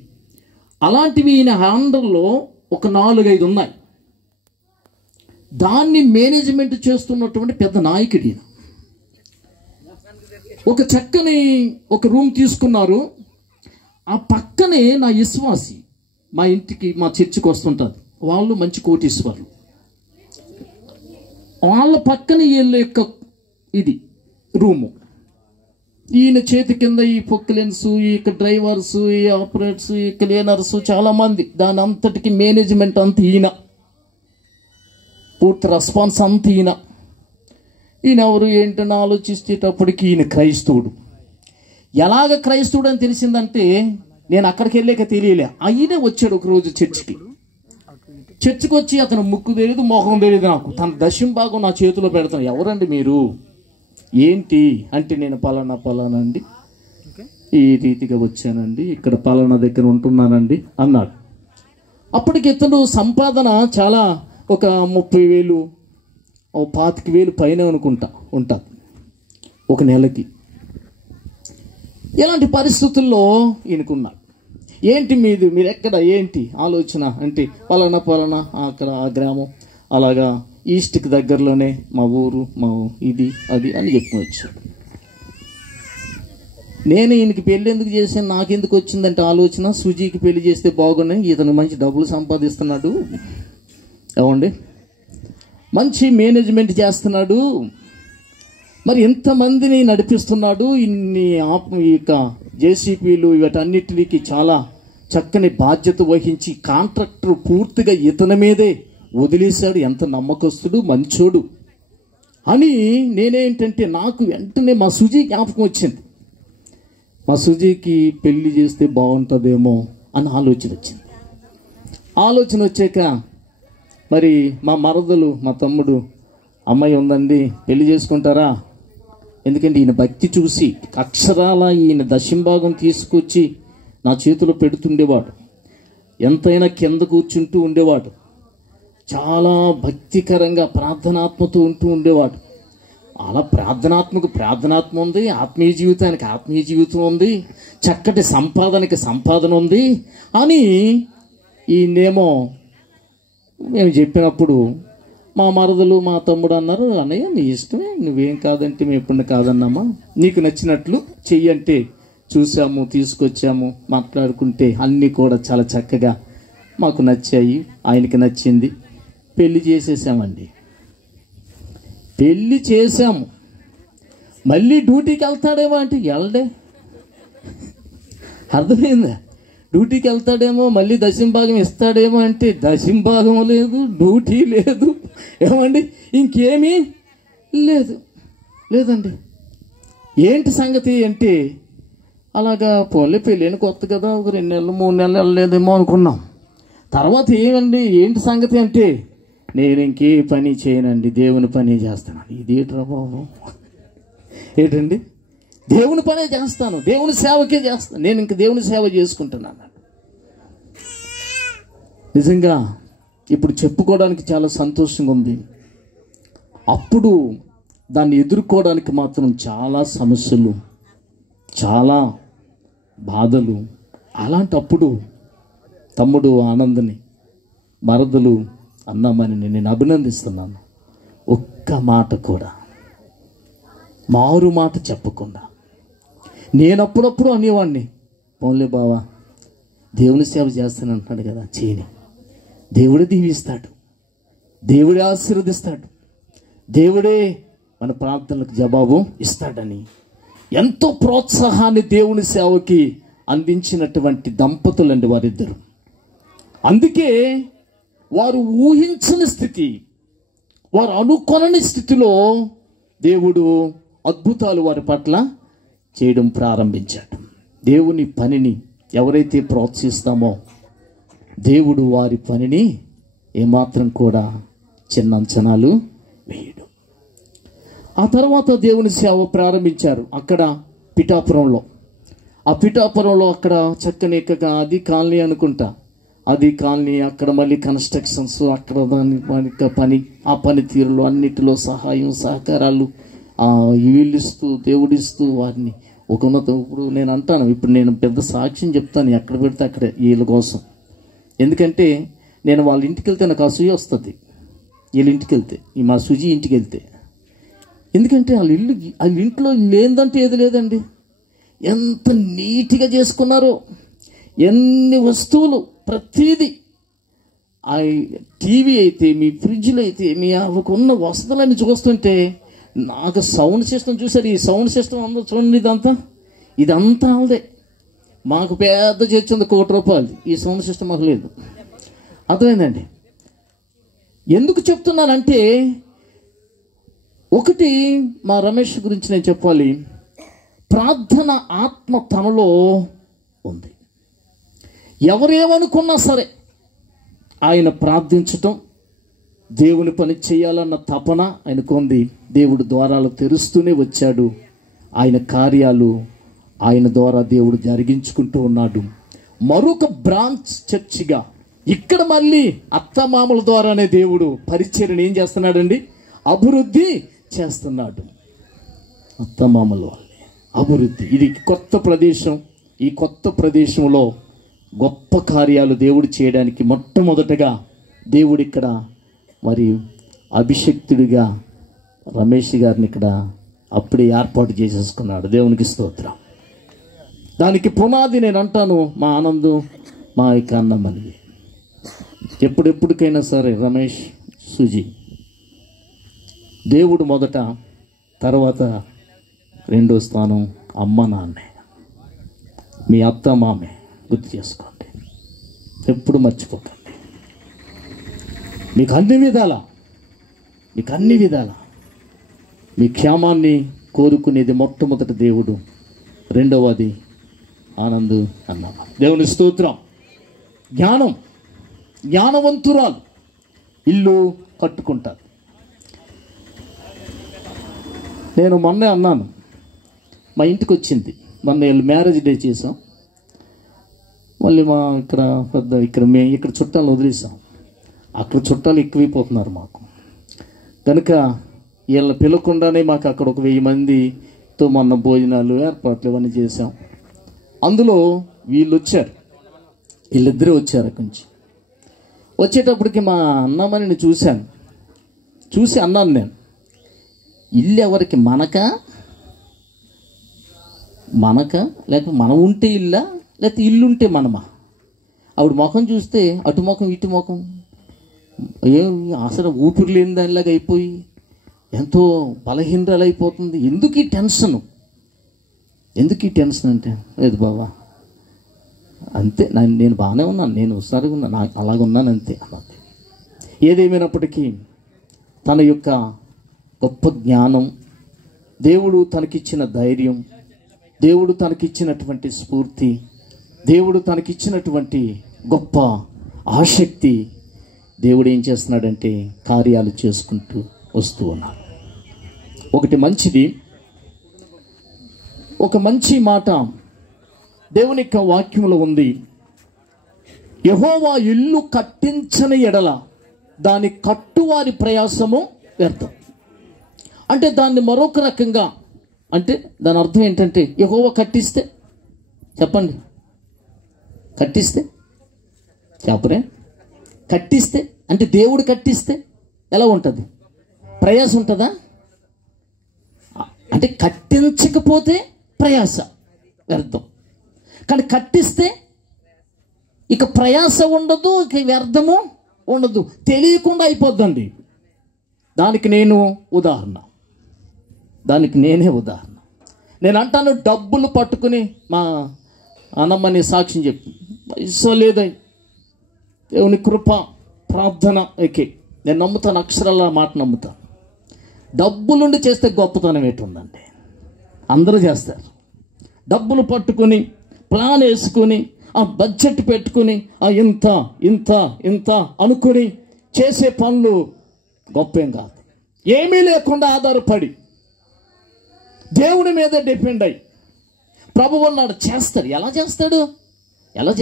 అలాంటివి ఈయన హ్యాండల్లో ఒక 4-5 ఉన్నాయి. దాన్ని మేనేజ్మెంట్ చేస్తున్నటువంటి పెద్ద నాయకుడు ఈయన. ఒక చక్కని ఒక రూమ్ తీసుకున్నారు. ఆ పక్కనే నా విశ్వాసి మా ఇంటికి, మా చర్చికి వస్తుంటుంది. వాళ్ళు మంచి కోటీశ్వర్లు. వాళ్ళ పక్కన వీళ్ళ యొక్క ఇది రూము. ఈయన చేతి కింద ఈ పొక్లెన్స్, ఈ డ్రైవర్స్, ఈ ఆపరేటర్స్, ఈ క్లీనర్స్ చాలామంది. దాని అంతటికి మేనేజ్మెంట్ అంత ఈయన, పూర్తి రెస్పాన్స్ అంత ఈయన. ఈయన ఎవరు ఏంటని ఆలోచించేటప్పటికి ఈయన క్రైస్తవుడు. ఎలాగ క్రైస్తవుడు అని తెలిసిందంటే నేను అక్కడికి వెళ్ళాక తెలియలే. ఆయనే వచ్చాడు ఒకరోజు చర్చికి వచ్చి అతను ముక్కు తెలియదు, మొహం తెలియదు నాకు. తన దశం భాగం నా చేతిలో పెడతాను. ఎవరండి మీరు, ఏంటి అంటే, నేను పలానా అండి, ఈ రీతిగా వచ్చానండి, ఇక్కడ పలానా దగ్గర ఉంటున్నానండి అన్నాడు. అప్పటికి ఇతను సంపాదన చాలా ఒక 30,000, 25,000 పైన అనుకుంటా ఉంటుంది ఒక నెలకి. ఇలాంటి పరిస్థితుల్లో ఈయనకున్నాడు. ఏంటి మీరు ఎక్కడ ఏంటి ఆలోచన అంటే పలానా అక్కడ ఆ గ్రామం, అలాగా ఈస్ట్కి దగ్గరలోనే మా ఊరు, మా ఇది అది అని చెప్పుకోవచ్చు. నేను ఈయనకి పెళ్ళి ఎందుకు చేశాను, నాకెందుకు వచ్చిందంటే ఆలోచన, సుజీకి పెళ్లి చేస్తే బాగున్నాయి, ఇతను మంచి డబ్బులు సంపాదిస్తున్నాడు, ఏమండి మంచి మేనేజ్మెంట్ చేస్తున్నాడు, మరి ఎంతమందిని నడిపిస్తున్నాడు, ఇన్ని జేసీపీలు వీటన్నిటికి చాలా చక్కని బాధ్యత వహించి కాంట్రాక్టర్ పూర్తిగా ఇతని మీదే వదిలేశాడు, ఎంత నమ్మకస్తుడు మంచోడు అని నేనేంటంటే నాకు వెంటనే మా సుజీ జ్ఞాపకం వచ్చింది. మా సుజీకి పెళ్లి చేస్తే బాగుంటుందేమో అని ఆలోచన వచ్చింది. ఆలోచన వచ్చాక మరి మా మరదలు మా తమ్ముడు, అమ్మాయి ఉందండి పెళ్లి చేసుకుంటారా, ఎందుకంటే ఈయన భక్తి చూసి అక్షరాల ఈయన దశంభాగం తీసుకొచ్చి నా చేతిలో పెడుతుండేవాడు, ఎంతైనా కింద కూర్చుంటూ ఉండేవాడు, చాలా భక్తికరంగా ప్రార్థనాత్మతో ఉంటూ ఉండేవాడు. అలా ప్రార్థనాత్మ ఉంది, ఆత్మీయ జీవితానికి ఆత్మీయ జీవితం ఉంది, చక్కటి సంపాదనకి సంపాదన ఉంది అని ఈయనేమో మేము చెప్పినప్పుడు మా మరదలు మా తమ్ముడు అన్నారు, అన్నయ్య నీ ఇష్టమే, నువ్వేం కాదంటే మేము ఎప్పుడు కాదన్నామా, నీకు నచ్చినట్లు చెయ్యంటే చూసాము, తీసుకొచ్చాము, మాట్లాడుకుంటే అన్నీ కూడా చాలా చక్కగా మాకు నచ్చాయి, ఆయనకి నచ్చింది, పెళ్లి చేసేసామండి. పెళ్లి చేసాము, మళ్ళీ డ్యూటీకి వెళ్తాడేమో అంటే వెళ్ళడే, అర్థమైందా? డ్యూటీకి వెళ్తాడేమో, మళ్ళీ దశంభాగం ఇస్తాడేమో అంటే దశంభాగం లేదు, డ్యూటీ లేదు, ఏమండి ఇంకేమీ లేదండి. ఏంటి సంగతి అంటే అలాగా పోలే పెళ్ళైన కొత్త కదా, ఒక 2 నెలలు 3 నెలలు వెళ్ళలేదేమో అనుకున్నాం. తర్వాత ఏంటి సంగతి అంటే నేను ఇంకే పని చేయనండి, దేవుని పని చేస్తాను. ఇదేట్రా బాబు, ఏంటండి దేవుని పనే చేస్తాను, దేవుని సేవకే చేస్తాను, నేను ఇంక దేవుని సేవ చేసుకుంటున్నాను. నిజంగా ఇప్పుడు చెప్పుకోవడానికి చాలా సంతోషంగా ఉంది. అప్పుడు దాన్ని ఎదుర్కోవడానికి మాత్రం చాలా సమస్యలు, చాలా బాధలు. అలాంటప్పుడు తమ్ముడు ఆనందని మరదలు అన్నామని నేను అభినందిస్తున్నాను. ఒక్క మాట కూడా మారు మాట చెప్పకుండా నేను అప్పుడప్పుడు అనేవాడిని, పోన్లే బావా దేవుని సేవ చేస్తాను అంటున్నాడు కదా, చేయని, దేవుడే దీవిస్తాడు, దేవుడే ఆశీర్వదిస్తాడు, దేవుడే మన ప్రార్థనలకు జవాబు ఇస్తాడని ఎంతో ప్రోత్సాహాన్ని దేవుని సేవకి అందించినటువంటి దంపతులండి వారిద్దరు. అందుకే వారు ఊహించని స్థితి, వారు అనుకొనని స్థితిలో దేవుడు అద్భుతాలు వారి పట్ల చేయడం ప్రారంభించాడు. దేవుని పనిని ఎవరైతే ప్రోత్సహిస్తామో దేవుడు వారి పనిని ఏమాత్రం కూడా చిన్న అంచనాలు వేయడు. ఆ తర్వాత దేవుని సేవ ప్రారంభించారు అక్కడ పిఠాపురంలో. ఆ పిఠాపురంలో అక్కడ చక్కని అది కాలనీ అనుకుంటా, అది కాలనీ, అక్కడ మళ్ళీ కన్స్ట్రక్షన్స్, అక్కడ దాని పని, ఆ పనితీరులో అన్నిటిలో సహాయం సహకారాలు వీళ్ళిస్తూ దేవుడిస్తూ వారిని ఒక ఇప్పుడు నేను అంటాను, ఇప్పుడు నేను పెద్ద సాక్ష్యం చెప్తాను ఎక్కడ పెడితే అక్కడే వీళ్ళ కోసం. ఎందుకంటే నేను వాళ్ళ ఇంటికి వెళ్తే నాకు అసూయ వస్తుంది, వీళ్ళ ఇంటికి వెళ్తే, మా సుజీ ఇంటికి వెళ్తే. ఎందుకంటే వాళ్ళ ఇంట్లో లేదంటే ఏది లేదండి, ఎంత నీట్గా చేసుకున్నారో, ఎన్ని వస్తువులు, ప్రతిదీ, ఆ టీవీ అయితే, మీ ఫ్రిడ్జ్లు అయితే, మీ ఉన్న వసతులన్నీ చూస్తుంటే నాకు సౌండ్ సిస్టమ్ చూసారు, ఈ సౌండ్ సిస్టమ్ అందరూ చూడండి, ఇదంతా వాళ్ళదే. మాకు పెద్ద చర్చ ఉంది, ₹1,00,00,000, ఈ సౌండ్ సిస్టమ్ మాకు లేదు. అర్థమైందండి. ఎందుకు చెప్తున్నానంటే ఒకటి మా రమేష్ గురించి నేను చెప్పాలి, ప్రార్థన ఆత్మ తనలో ఉంది. ఎవరేమనుకున్నా సరే ఆయన ప్రార్థించటం, దేవుని పని చేయాలన్న తపన ఆయనకు ఉంది. దేవుడు ద్వారాలు తెరుస్తూనే వచ్చాడు, ఆయన కార్యాలు ఆయన ద్వారా దేవుడు జరిగించుకుంటూ ఉన్నాడు. మరొక బ్రాంచ్ చర్చిగా ఇక్కడ మళ్ళీ అత్తమామల ద్వారానే దేవుడు పరిచర్యను ఏం చేస్తున్నాడండి, అభివృద్ధి చేస్తున్నాడు. అత్తమామల వాళ్ళే అభివృద్ధి. ఇది కొత్త ప్రదేశం. ఈ కొత్త ప్రదేశంలో గొప్ప కార్యాలు దేవుడు చేయడానికి మొట్టమొదటగా దేవుడు ఇక్కడ మరి అభిషక్తుడిగా రమేష్ గారిని ఇక్కడ అప్పుడే ఏర్పాటు చేసేసుకున్నాడు. దేవునికి స్తోత్రం. దానికి పునాది నేను అంటాను మా ఆనందం, మా యొక్క అన్నమని. ఎప్పుడెప్పటికైనా సరే రమేష్, సుజీ, దేవుడు మొదట, తర్వాత రెండో స్థానం అమ్మ నాన్నే, మీ అత్త మామే. గుర్తు చేసుకోండి, ఎప్పుడు మర్చిపోకండి. మీకు అన్ని విధాల మీ క్షేమాన్ని కోరుకునేది మొట్టమొదటి దేవుడు, రెండవది ఆనంద్ అన్న. దేవుని స్తోత్రం. జ్ఞానవంతురాలు ఇల్లు కట్టుకుంటారు. నేను మొన్నే అన్నాను, మా ఇంటికి వచ్చింది. మొన్న మ్యారేజ్ డే చేసాం. మళ్ళీ మా మేము ఇక్కడ చుట్టాలు వదిలేసాం. అక్కడ చుట్టాలు ఎక్కువైపోతున్నారు మాకు. కనుక వీళ్ళని పిలవకుండానే మాకు అక్కడ ఒక 1000 మందితో మొన్న భోజనాలు ఏర్పాట్లు ఇవన్నీ చేసాం. అందులో వీళ్ళిద్దరే వచ్చారు. అక్కడి నుంచి వచ్చేటప్పటికి మా అన్నమ్మని చూసి అన్నాను నేను, ఇల్లు ఎవరికి, మనకా లేకపోతే మనం ఉంటే ఇల్లా, లేకపోతే ఇల్లు ఉంటే మనమా? ఆవిడ ముఖం చూస్తే అటు ముఖం ఇటు ముఖం అసలు ఊపిరి లేని దానిలాగా అయిపోయి ఎంతో బలహీనరాలు అయిపోతుంది. ఎందుకు ఈ టెన్షన్ అంటే, లేదు బాబా అంతే, నేను బాగానే ఉన్నాను, నేను ఒకసారి ఉన్నాను, నాకు అలాగున్నాను అంతే అన్నది. ఏదేమైనప్పటికీ తన యొక్క గొప్ప జ్ఞానం, దేవుడు తనకిచ్చిన ధైర్యం, దేవుడు తనకిచ్చినటువంటి స్ఫూర్తి, దేవుడు తనకిచ్చినటువంటి గొప్ప ఆసక్తి, దేవుడు ఏం చేస్తున్నాడంటే కార్యాలు చేసుకుంటూ వస్తూ ఉన్నాడు. ఒకటి మంచిది, ఒక మంచి మాట దేవుని యొక్క వాక్యములో ఉంది. యెహోవా ఇల్లు కట్టించని ఎడల దాని కట్టువారి ప్రయాసము వ్యర్థం. అంటే దాన్ని మరొక రకంగా, అంటే దాని అర్థం ఏంటంటే, యెహోవా కట్టిస్తే, చెప్పండి, చెప్పరే, కట్టిస్తే అంటే దేవుడు కట్టిస్తే ఎలా ఉంటుంది? ప్రయాస ఉంటుందా? అంటే కట్టించకపోతే ప్రయాస వ్యర్థం, కానీ కట్టిస్తే ఇక ప్రయాస ఉండదు, ఇక వ్యర్థము ఉండదు, తెలియకుండా అయిపోద్దండి. దానికి నేనే ఉదాహరణ. నేను అంటాను, డబ్బులు పట్టుకుని మా అన్నమ్మని సాక్ష్యం చెప్పి పైసా లేదని, దేవుని కృప, ప్రార్థన ఎక్కి నేను నమ్ముతాను, అక్షరాల మాట నమ్ముతాను. డబ్బులుండి చేస్తే గొప్పతనం ఏంటుందండి? అందరూ చేస్తారు. డబ్బులు పట్టుకుని ప్లాన్ వేసుకుని ఆ బడ్జెట్ పెట్టుకుని ఇంత ఇంత ఇంత అనుకుని చేసే పనులు గొప్పేం కాదు. ఏమీ లేకుండా ఆధారపడి దేవుని మీద డిపెండ్ అయ్యి ప్రభువు ఉన్నాడు, చేస్తాడు. ఎలా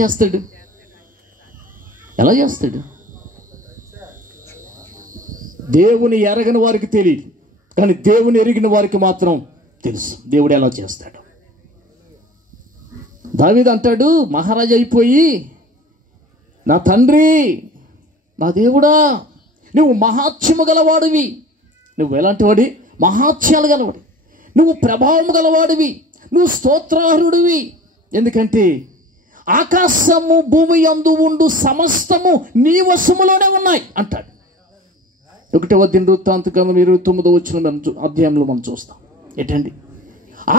చేస్తాడు? దేవుని ఎరగని వారికి తెలియదు, కానీ దేవుని ఎరిగిన వారికి మాత్రం తెలుసు దేవుడు ఎలా చేస్తాడు. దావీదు అంటాడు, మహారాజు అయిపోయి, నా తండ్రి, నా దేవుడా, నువ్వు మహాత్మ్యము గలవాడివి. నువ్వు ఎలాంటి వాడి? మహాత్మ్యాలు గలవాడు. నువ్వు ప్రభావం గలవాడివి, నువ్వు స్తోత్రార్హుడివి. ఎందుకంటే ఆకాశము భూమి యందు ఉండు సమస్తము నీ వశములోనే ఉన్నాయి అంటాడు. 1వ దినవృత్తాంతకాండం 29వ అధ్యాయంలో మనం చూస్తాం. ఏంటండి?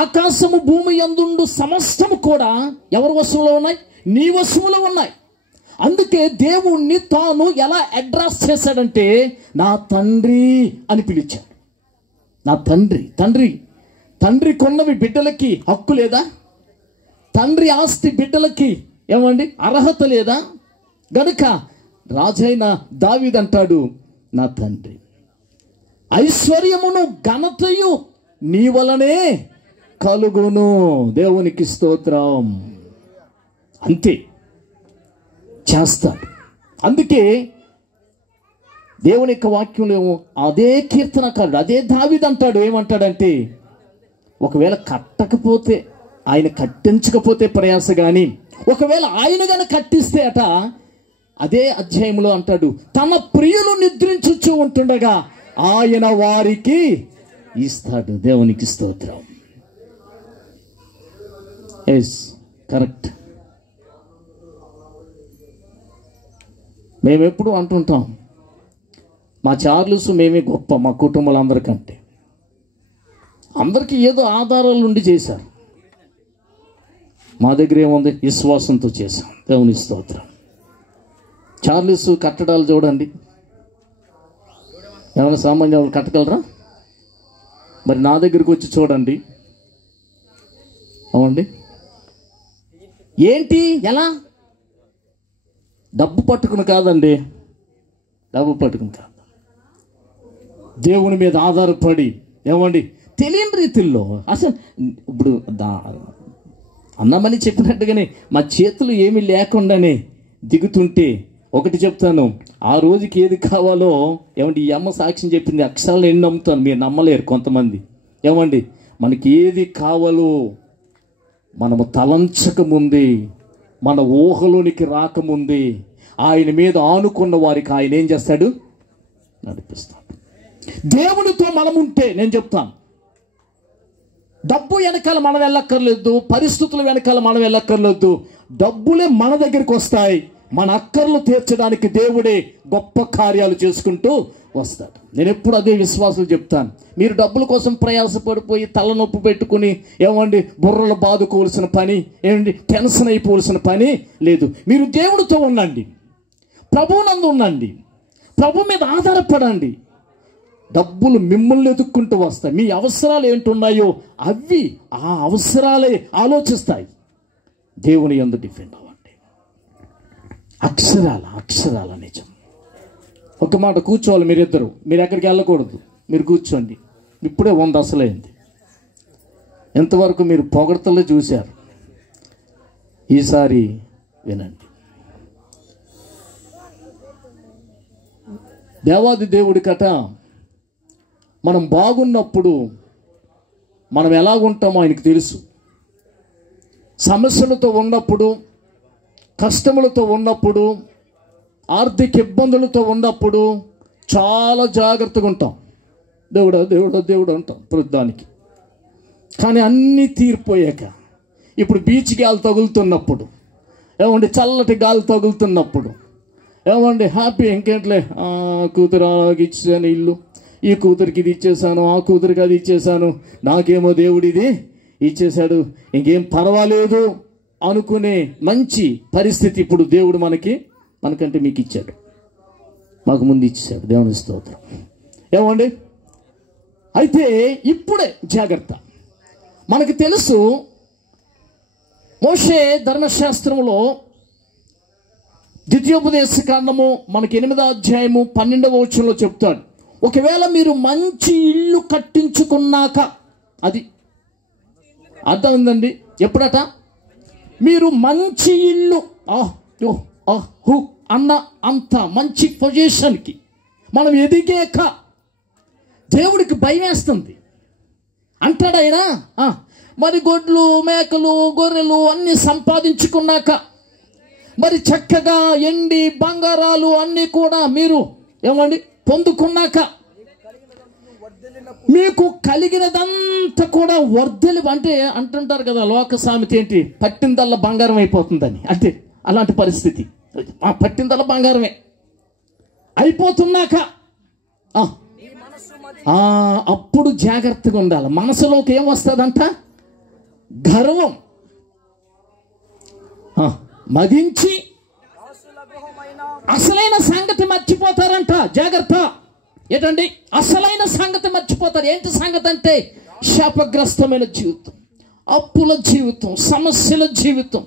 ఆకాశము భూమి యందుండు సమస్తము కూడా ఎవరి వశంలో ఉన్నాయి? నీ వశములో ఉన్నాయి. అందుకే దేవుణ్ణి తాను ఎలా అడ్రస్ చేశాడంటే, నా తండ్రి అని పిలిచాడు. నా తండ్రి కొన్నవి బిడ్డలకి హక్కు లేదా? తండ్రి ఆస్తి బిడ్డలకి ఏమండి అర్హత లేదా? గనుక రాజైన దావీదు అంటాడు, నా తండ్రి, ఐశ్వర్యమును ఘనతయు నీ వలనే కలుగును. దేవునికి స్తోత్రం. అంతే, చేస్తాడు. అందుకే దేవుని యొక్క వాక్యంలో అదే కీర్తనకారుడు, అదే దావీదు అంటాడు, ఏమంటాడంటే, ఒకవేళ కట్టకపోతే, ఆయన కట్టించకపోతే ప్రయాస, కానీ ఒకవేళ ఆయన గన కట్టిస్తే అట, అదే అధ్యాయంలో అంటాడు, తమ ప్రియులు నిద్రించుచూ ఉంటుండగా ఆయన వారికి ఇస్తాడు. దేవునికి స్తోత్రం. Yes, correct. మేమెప్పుడు అంటుంటాం, మా చార్లెస్ మేమే గొప్ప, మా కుటుంబాలందరికంటే. అందరికీ ఏదో ఆధారాలు ఉండి చేశారు, మా దగ్గర ఏముంది? విశ్వాసంతో చేశాం. దేవుని స్తోత్రం. చార్లెస్ కట్టడాలు చూడండి, ఏమైనా సామాన్య వాళ్ళు కట్టగలరా? మరి నా దగ్గరికి వచ్చి చూడండి. అవునండి, ఏంటి? ఎలా? డబ్బు పట్టుకుని కాదండి, డబ్బు పట్టుకుని కాదు, దేవుని మీద ఆధారపడి, ఏమండి, తెలియని రీతిల్లో. అసలు ఇప్పుడు అన్నమని చెప్పినట్టుగానే మా చేతులు ఏమీ లేకుండానే దిగుతుంటే, ఒకటి చెప్తాను, ఆ రోజుకి ఏది కావాలో, ఏమండి, ఈ అమ్మ సాక్ష్యం చెప్పింది, అక్షరాలు ఎన్ని నమ్ముతాను, మీరు నమ్మలేరు కొంతమంది. ఏమండి, మనకి ఏది కావాలో మనము తలంచక ముందే, మన ఊహలోనికి రాకముందే ఆయన మీద ఆనుకున్న వారికి ఆయన ఏం చేస్తాడు? నడిపిస్తాడు. దేవునితో మనముంటే, నేను చెప్తాను, డబ్బు వెనకాల మనం వెళ్ళక్కర్లేదు, పరిస్థితుల వెనకాల మనం వెళ్ళక్కర్లేదు, డబ్బులే మన దగ్గరికి వస్తాయి. మన అక్కర్లు తీర్చడానికి దేవుడే గొప్ప కార్యాలు చేసుకుంటూ వస్తాడు. నేను ఎప్పుడు అదే విశ్వాసాలు చెప్తాను. మీరు డబ్బుల కోసం ప్రయాసపడిపోయి తలనొప్పి పెట్టుకుని, ఏమండి, బుర్రలు బాదుకోవాల్సిన పని, ఏమండి, టెన్షన్ అయిపోవలసిన పని లేదు. మీరు దేవుడితో ఉండండి, ప్రభువునందు ఉండండి, ప్రభు మీద ఆధారపడండి. డబ్బులు మిమ్మల్ని ఎదుక్కుంటూ వస్తాయి. మీ అవసరాలు ఏంటున్నాయో అవి ఆ అవసరాలే ఆలోచిస్తాయి. దేవుని యందు డిపెండ్ అవ్వండి. అక్షరాల నిజం. ఒక మాట, కూర్చోవాలి మీరిద్దరు, మీరు ఎక్కడికి వెళ్ళకూడదు, మీరు కూర్చోండి. ఇప్పుడే 100 అసలైంది. ఎంతవరకు మీరు పొగడతలే చూశారు, ఈసారి వినండి. దేవాది దేవుడి కట, మనం బాగున్నప్పుడు మనం ఎలాగుంటామో ఆయనకు తెలుసు. సమస్యలతో ఉన్నప్పుడు, కష్టములతో ఉన్నప్పుడు, ఆర్థిక ఇబ్బందులతో ఉన్నప్పుడు చాలా జాగ్రత్తగా ఉంటాం. దేవుడా దేవుడా దేవుడు అంటాం ప్రతిదానికి. కానీ అన్నీ తీరిపోయాక, ఇప్పుడు బీచ్ గాలి తగులుతున్నప్పుడు, ఏమండి, చల్లటి గాలి తగులుతున్నప్పుడు, ఏమండి, హ్యాపీ, ఇంకేంట్లే, కూతురు ఇచ్చాను ఇల్లు, ఈ కూతురికి ఇది ఇచ్చేసాను, ఆ కూతురికి అది ఇచ్చేసాను, నాకేమో దేవుడు ఇది ఇచ్చేశాడు, ఇంకేం పర్వాలేదు అనుకునే మంచి పరిస్థితి ఇప్పుడు దేవుడు మనకంటే మీకు ఇచ్చాడు, మాకు ముందు ఇచ్చేశాడు. దేవుని స్తోత్రం. ఏమండి, అయితే ఇప్పుడే జాగ్రత్త. మనకు తెలుసు, మోషే ధర్మశాస్త్రంలో ద్వితీయోపదేశ కాండము మనకి 8వ అధ్యాయము 12వ వచనంలో చెప్తాడు, ఒకవేళ మీరు మంచి ఇల్లు కట్టించుకున్నాక, అది అర్థం ఉందండి, ఎప్పుడట? మీరు మంచి ఇల్లు అన్న అంత మంచి పొజిషన్కి మనం ఎదిగాక దేవుడికి భయం వేస్తుంది. అంటాడు ఆయన, మరి గొడ్లు, మేకలు, గొర్రెలు అన్నీ సంపాదించుకున్నాక, మరి చక్కగా ఎండి బంగారాలు అన్నీ కూడా మీరు, ఏమండి, పొందుకున్నాక, మీకు కలిగినదంతా కూడా వర్ధలి, అంటే అంటుంటారు కదా లోక సామెత ఏంటి, పట్టిందల్లా బంగారం అయిపోతుందని. అంటే అలాంటి పరిస్థితి, పట్టిందల్లా బంగారమే అయిపోతున్నాక అప్పుడు జాగ్రత్తగా ఉండాలి. మనసులోకి ఏం వస్తుందంట? గర్వం మదించి అసలైన సంగతి మర్చిపోతారంట. జాగ్రత్త. ఏంటండి? అసలైన సంగతి మర్చిపోతారు. ఏంటి సంగతి అంటే శాపగ్రస్తమైన జీవితం, అప్పుల జీవితం, సమస్యల జీవితం,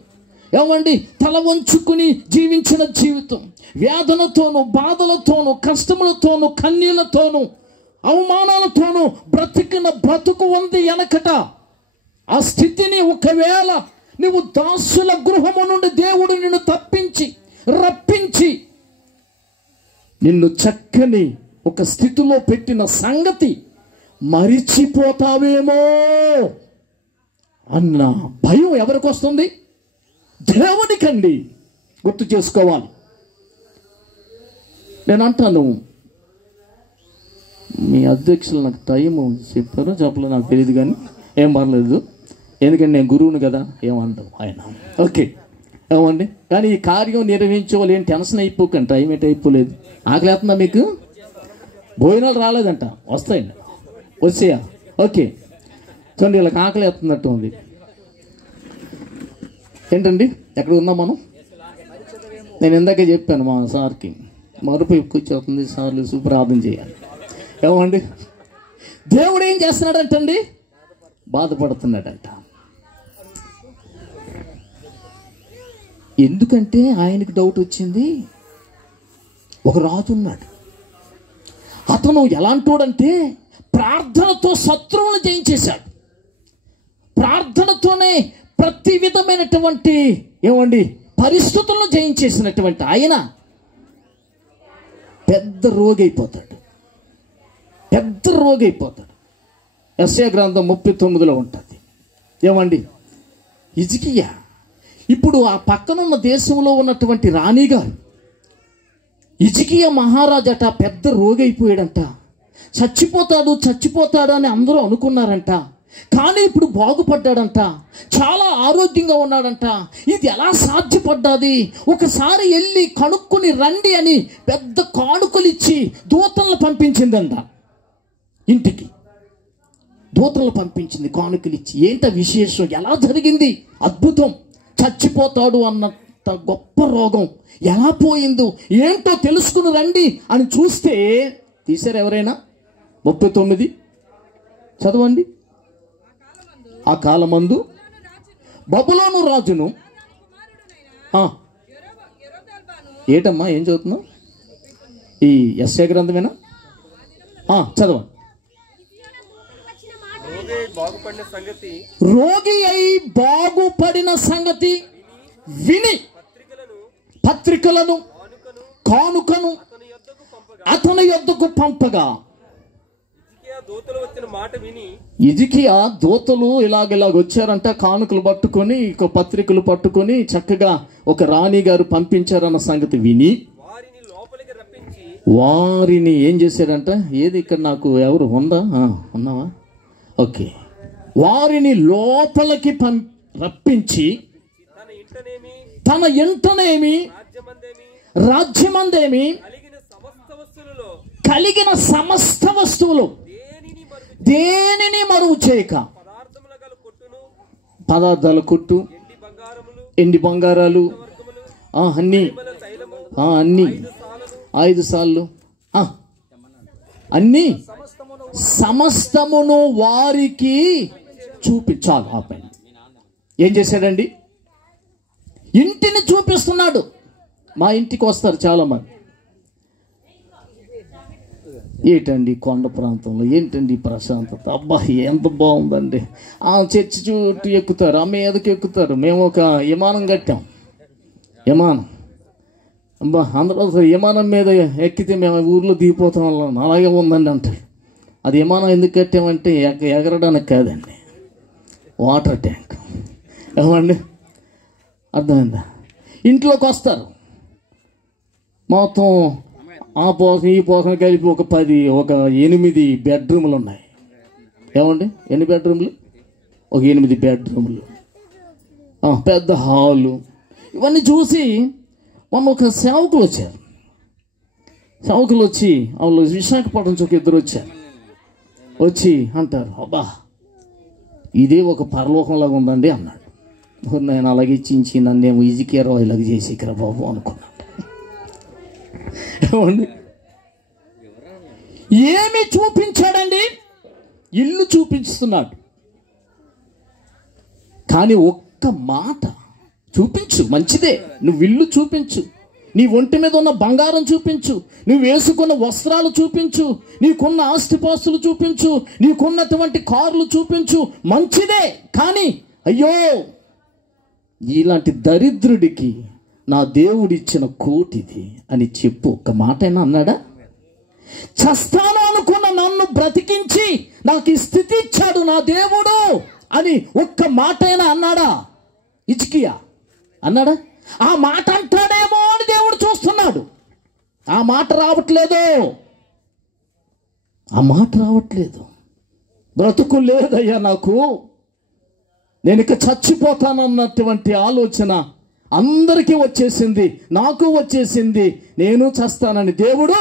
ఏమండి, తల వంచుకుని జీవించిన జీవితం, వేదనతోనూ, బాధలతోనూ, కష్టములతోనూ, కన్నీళ్లతోనూ, అవమానాలతోనూ బ్రతికిన బ్రతుకు ఉంది వెనకట. ఆ స్థితిని ఒకవేళ నువ్వు దాసుల గృహము నుండి దేవుడు నిన్ను తప్పించి రప్పించి నిన్ను చక్కని ఒక స్థితిలో పెట్టిన సంగతి మరిచిపోతావేమో. అన్న భయం ఎవరికి వస్తుంది? దేవునికండి. గుర్తు చేసుకోవాలి. నేను అంటాను, మీ అధ్యక్షులు నాకు టైము చెప్పారో చెప్పలేదు నాకు తెలియదు, కానీ ఏం పర్లేదు, ఎందుకంటే నేను గురువుని కదా, ఏమంటాం ఆయన. ఓకే, ఏమండి. కానీ ఈ కార్యం నిర్వహించే వాళ్ళు ఏం టెన్షన్ అయిపోకండి, టైం ఏంటి అయిపోలేదు. ఆకలి వేస్తుందా మీకు? భోజనాలు రాలేదంట, వస్తాయండి, వచ్చాయా? ఓకే, చూడండి వీళ్ళకి ఆకలి వేస్తున్నట్టు ఉంది. ఏంటండి ఎక్కడ ఉన్నాం మనం? నేను ఇందాకే చెప్పాను మా సార్కి, మరుపు ఎక్కువచ్చేస్తుంది సార్లు సుప్రార్థన చేయాలి. ఏమండి, దేవుడు ఏం చేస్తున్నాడంటండి? బాధపడుతున్నాడంట. ఎందుకంటే ఆయనకు డౌట్ వచ్చింది. ఒక రాజు ఉన్నాడు, అతను ఎలాంటోడంటే ప్రార్థనతో శత్రువులను జయించేశాడు. ప్రార్థనతోనే ప్రతి విధమైనటువంటి పరిస్థితులను జయించేసినటువంటి ఆయన పెద్ద రోగి అయిపోతాడు. యెషయా గ్రంథం 39లో ఉంటుంది. హిజ్కియా ఇప్పుడు ఆ పక్కనున్న దేశంలో ఉన్నటువంటి రాణిగారు హిజ్కియా మహారాజట పెద్ద రోగి అయిపోయాడంట. చచ్చిపోతాడు అని అందరూ అనుకున్నారంట. కానీ ఇప్పుడు బాగుపడ్డాడంట, చాలా ఆరోగ్యంగా ఉన్నాడంట. ఇది ఎలా సాధ్యపడ్డాది? ఒకసారి వెళ్ళి కనుక్కుని రండి అని పెద్ద కానుకలు ఇచ్చి దూతలను పంపించిందంట. ఇంటికి దూతలను పంపించింది కానుకలు ఇచ్చి. ఏంట విశేషం? ఎలా జరిగింది? అద్భుతం. చచ్చిపోతాడు అన్నంత గొప్ప రోగం ఎలా పోయిందో ఏంటో తెలుసుకుని రండి అని చూస్తే తీశారు ఎవరైనా? 39 చదవండి. ఆ కాలమందు బబులోను రాజును ఏటమ్మా ఏం చదువుతున్నావు? ఈ యెషయా గ్రంథమేనా? చదవండి. రోగి అయి బాగుపడిన సంగతి విని పత్రికలను కానుకను అతని యొద్దకు పంపగా హిజ్కియా దూతలు ఇలాగొచ్చారంట, కానుకలు పట్టుకొని పత్రికలు పట్టుకొని చక్కగా ఒక రాణి గారు పంపించారన్న సంగతి విని వారిని ఏం చేశారంట? ఏది ఇక్కడ నాకు ఎవరు ఉన్నావా? ఓకే, వారిని లోపలికి రప్పించి తన ఇంటనేమి రాజ్యమందేమి కలిగిన సమస్త వస్తువులు దేనిని మరువు చేయక పదార్థాల కొట్టు, ఎండి బంగారాలు అన్ని 5 సార్లు అన్ని సమస్తమును వారికి చూపించాలి. ఆ పైన ఏం చేశాడండి? ఇంటిని చూపిస్తున్నాడు. మా ఇంటికి వస్తారు చాలా మంది. ఏంటండి కొండ ప్రాంతంలో ఏంటండి ప్రశాంతత, అబ్బా ఎంత బాగుందండి. ఆ చర్చి చుట్టూ ఎక్కుతారు, ఆ మీదకి ఎక్కుతారు. మేము ఒక విమానం కట్టాం, విమానం అబ్బా అందరూ విమానం మీద ఎక్కితే మేము ఊర్లో దిగిపోతాం వాళ్ళం, అలాగే ఉందండి అంటారు. అది విమానం ఎందుకు కట్టామంటే ఎగరడానికి కాదండి, వాటర్ ట్యాంక్. ఏమండి అర్థమైందా? ఇంట్లోకి వస్తారు, మొత్తం ఆ పోసం ఈ పోసం కలిపి ఒక 8 బెడ్రూములు ఉన్నాయి. ఏమండి ఎన్ని బెడ్రూమ్లు? ఒక 8 బెడ్రూములు, పెద్ద హాలు. ఇవన్నీ చూసి మొన్న ఒక సేవకులు వచ్చారు. సేవకులు వచ్చి వాళ్ళు విశాఖపట్నం నుంచి 2 వచ్చారు. వచ్చి అంటారు, అబ్బా ఇదే ఒక పరలోకంలాగా ఉందండి అన్నాడు. నేను అలాగే ఇచ్చించి నన్నేమో హిజ్కియా ఇలాగ చేసేకరా బాబు అనుకున్నాను. ఏమి చూపించాడండి? ఇల్లు చూపిస్తున్నాడు. కానీ ఒక్క మాట, చూపించు మంచిదే, నువ్వు ఇల్లు చూపించు, నీ ఒంటి మీద ఉన్న బంగారం చూపించు, నువ్వు వేసుకున్న వస్త్రాలు చూపించు, నీకున్న ఆస్తిపాస్తులు చూపించు, నీకున్నటువంటి కార్లు చూపించు, మంచిదే. కానీ అయ్యో ఇలాంటి దరిద్రుడికి నా దేవుడిచ్చిన కోటిది అని చెప్పు. ఒక్క మాట అయినా అన్నాడా? చస్తాను అనుకున్న నన్ను బ్రతికించి నాకు ఈ స్థితి ఇచ్చాడు నా దేవుడు అని ఒక్క మాట అయినా అన్నాడా హిజ్కియా? అన్నాడా? ఆ మాట అంటాడేమో అని దేవుడు చూస్తున్నాడు. ఆ మాట రావట్లేదు, ఆ మాట రావట్లేదు. బ్రతుకు లేదయ్యా నాకు, నేను ఇక చచ్చిపోతానన్నటువంటి ఆలోచన అందరికీ వచ్చేసింది, నాకు వచ్చేసింది, నేను చస్తానని దేవుడు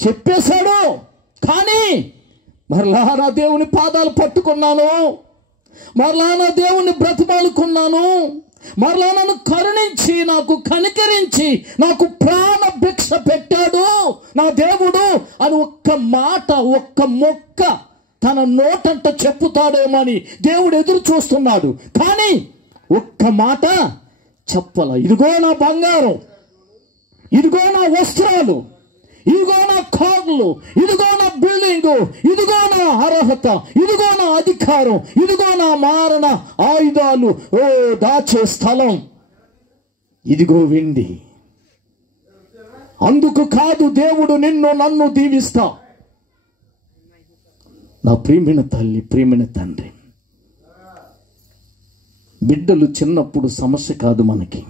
చెప్పేశాడు. కానీ మరలా నా దేవుని పాదాలు పట్టుకున్నాను, మరలా నా దేవుని బ్రతిమాలుకున్నాను, మరలా నన్ను కరుణించి నాకు కనికరించి నాకు ప్రాణ భిక్ష పెట్టాడు నా దేవుడు అని ఒక్క మాట, ఒక్క మొక్క తన నోటంట చెప్పుతాడేమో అని దేవుడు ఎదురు చూస్తున్నాడు. కానీ ఒక్క మాట చెప్పల. ఇదిగో నా బంగారం, ఇదిగో నా వస్త్రాలు, ఇదిగో నా కార్లు, ఇదిగో నా బిల్డింగు, ఇదిగో నా అర్హత, ఇదిగో నా అధికారం, ఇదిగో నా మారణ ఆయుధాలు, ఓ దాచే స్థలం, ఇదిగో వెండి. అందుకు కాదు దేవుడు నిన్ను నన్ను దీవిస్తా. నా ప్రియమైన తల్లి, ప్రియమైన తండ్రి, బిడ్డలు చిన్నప్పుడు సమస్య కాదు మనకి,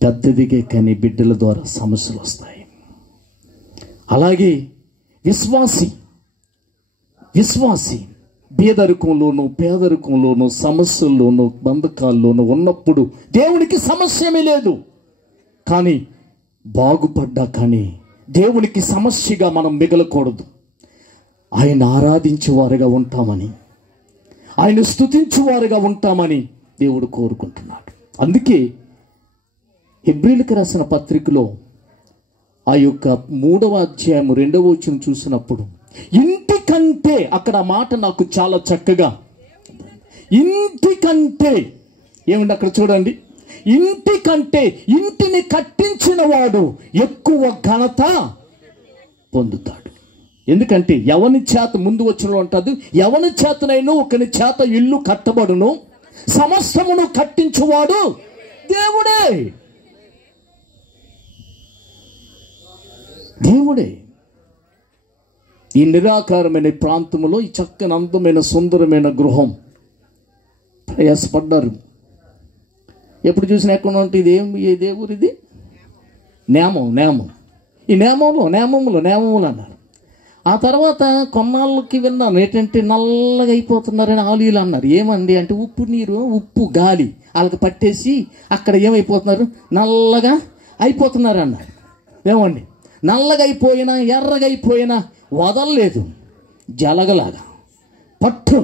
పెద్దదిగే కానీ బిడ్డల ద్వారా సమస్యలు వస్తాయి. అలాగే విశ్వాసి బీదరికంలోనూ పేదరికంలోనూ సమస్యల్లోనూ బంధకాల్లోనూ ఉన్నప్పుడు దేవునికి సమస్యమే లేదు. కానీ బాగుపడ్డా కానీ దేవునికి సమస్యగా మనం మిగలకూడదు. ఆయన ఆరాధించేవారుగా ఉంటామని, ఆయన స్తుతించేవారుగా ఉంటామని దేవుడు కోరుకుంటున్నాడు. అందుకే హెబ్రీయులకు రాసిన పత్రికలో ఆ యొక్క 3వ అధ్యాయం 2వ వచనం చూసినప్పుడు ఇంటికంటే, అక్కడ మాట నాకు చాలా చక్కగా, ఇంటికంటే ఏమండి అక్కడ చూడండి, ఇంటికంటే ఇంటిని కట్టించిన వాడు ఎక్కువ ఘనత పొందుతాడు. ఎందుకంటే ఎవని చేత, ముందు వచ్చిన ఉంటుంది, ఎవని చేతనైనా ఒకని చేత ఇల్లు కట్టబడును, సమస్తమును కట్టించువాడు దేవుడే. దేవుడే ఈ నిరాకారమైన ప్రాంతంలో ఈ చక్కని అందమైన సుందరమైన గృహం ప్రయాసపడ్డారు. ఎప్పుడు చూసినా ఎక్కడ ఉంటుంది, ఏ దేవుడు ఇది? నేమం. ఈ నేమములు అన్నారు. ఆ తర్వాత కొన్నాళ్ళకి విన్నాను ఏంటంటే నల్లగా అయిపోతున్నారని ఆలీలు అన్నారు. ఏమండి అంటే ఉప్పు నీరు, ఉప్పు గాలి వాళ్ళకి పట్టేసి అక్కడ ఏమైపోతున్నారు, నల్లగా అయిపోతున్నారు అన్నారు. ఏమండి, నల్లగా అయిపోయినా ఎర్రగా అయిపోయినా వదలలేదు, జలగలాగా పట్టు,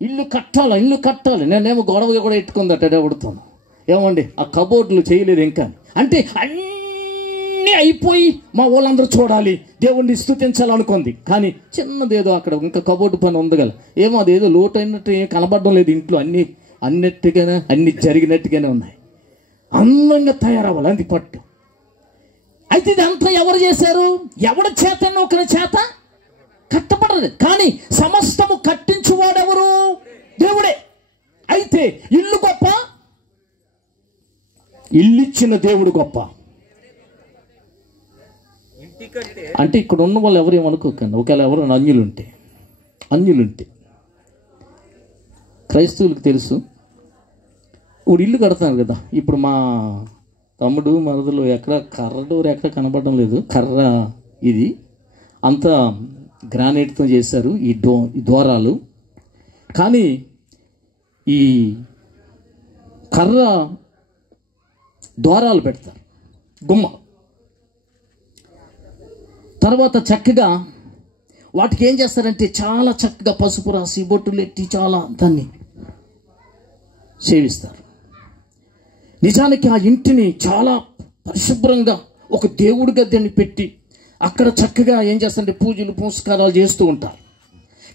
ఇల్లు కట్టాలి. నేనేమో గొడవ కూడా ఎట్టుకుందట ఎవడుతాను. ఏమండి ఆ కబోర్డులు చేయలేదు ఇంకా, అంటే అన్నీ అయిపోయి మా వాళ్ళందరూ చూడాలి, దేవుణ్ణి స్తుతించాలనుకుంది. కానీ చిన్నదేదో అక్కడ ఇంకా కబోర్డు పని ఉంది కదా, ఏమో అదేదో లోటు అయినట్టు ఏం కనబడడం లేదు. ఇంట్లో అన్నట్టుగానే అన్ని జరిగినట్టుగానే ఉన్నాయి. అందంగా తయారవ్వాలి, అది పట్టు. అయితే ఇదంతా ఎవరు చేశారు? ఎవరి చేత, ఒకరి చేత కట్టబడలేదు. కానీ సమస్తము కట్టించువాడెవరు? దేవుడే. అయితే ఇల్లు గొప్ప, ఇల్లిచ్చిన దేవుడు గొప్ప. అంటే ఇక్కడ ఉన్న వాళ్ళు ఎవరు ఏమనుకోకండి, ఒకవేళ ఎవరు అన్యులుంటే క్రైస్తవులకు తెలుసు. ఇప్పుడు ఇల్లు కడతారు కదా, ఇప్పుడు మా తమ్ముడు మరదలు ఎక్కడ కర్ర డోర్ ఎక్కడ కనబడడం లేదు, కర్ర ఇది అంతా గ్రానైట్తో చేశారు ఈ ద్వారాలు. కానీ ఈ కర్ర ద్వారాలు పెడతారు, గుమ్మ. తర్వాత చక్కగా వాటికి ఏం చేస్తారంటే చాలా చక్కగా పసుపు రాసి బొట్టులు ఎట్టి చాలా దాన్ని సేవిస్తారు. నిజానికి ఆ ఇంటిని చాలా పరిశుభ్రంగా ఒక దేవుడి గద్దెని పెట్టి అక్కడ చక్కగా ఏం చేస్తారంటే పూజలు పునస్కారాలు చేస్తూ ఉంటారు.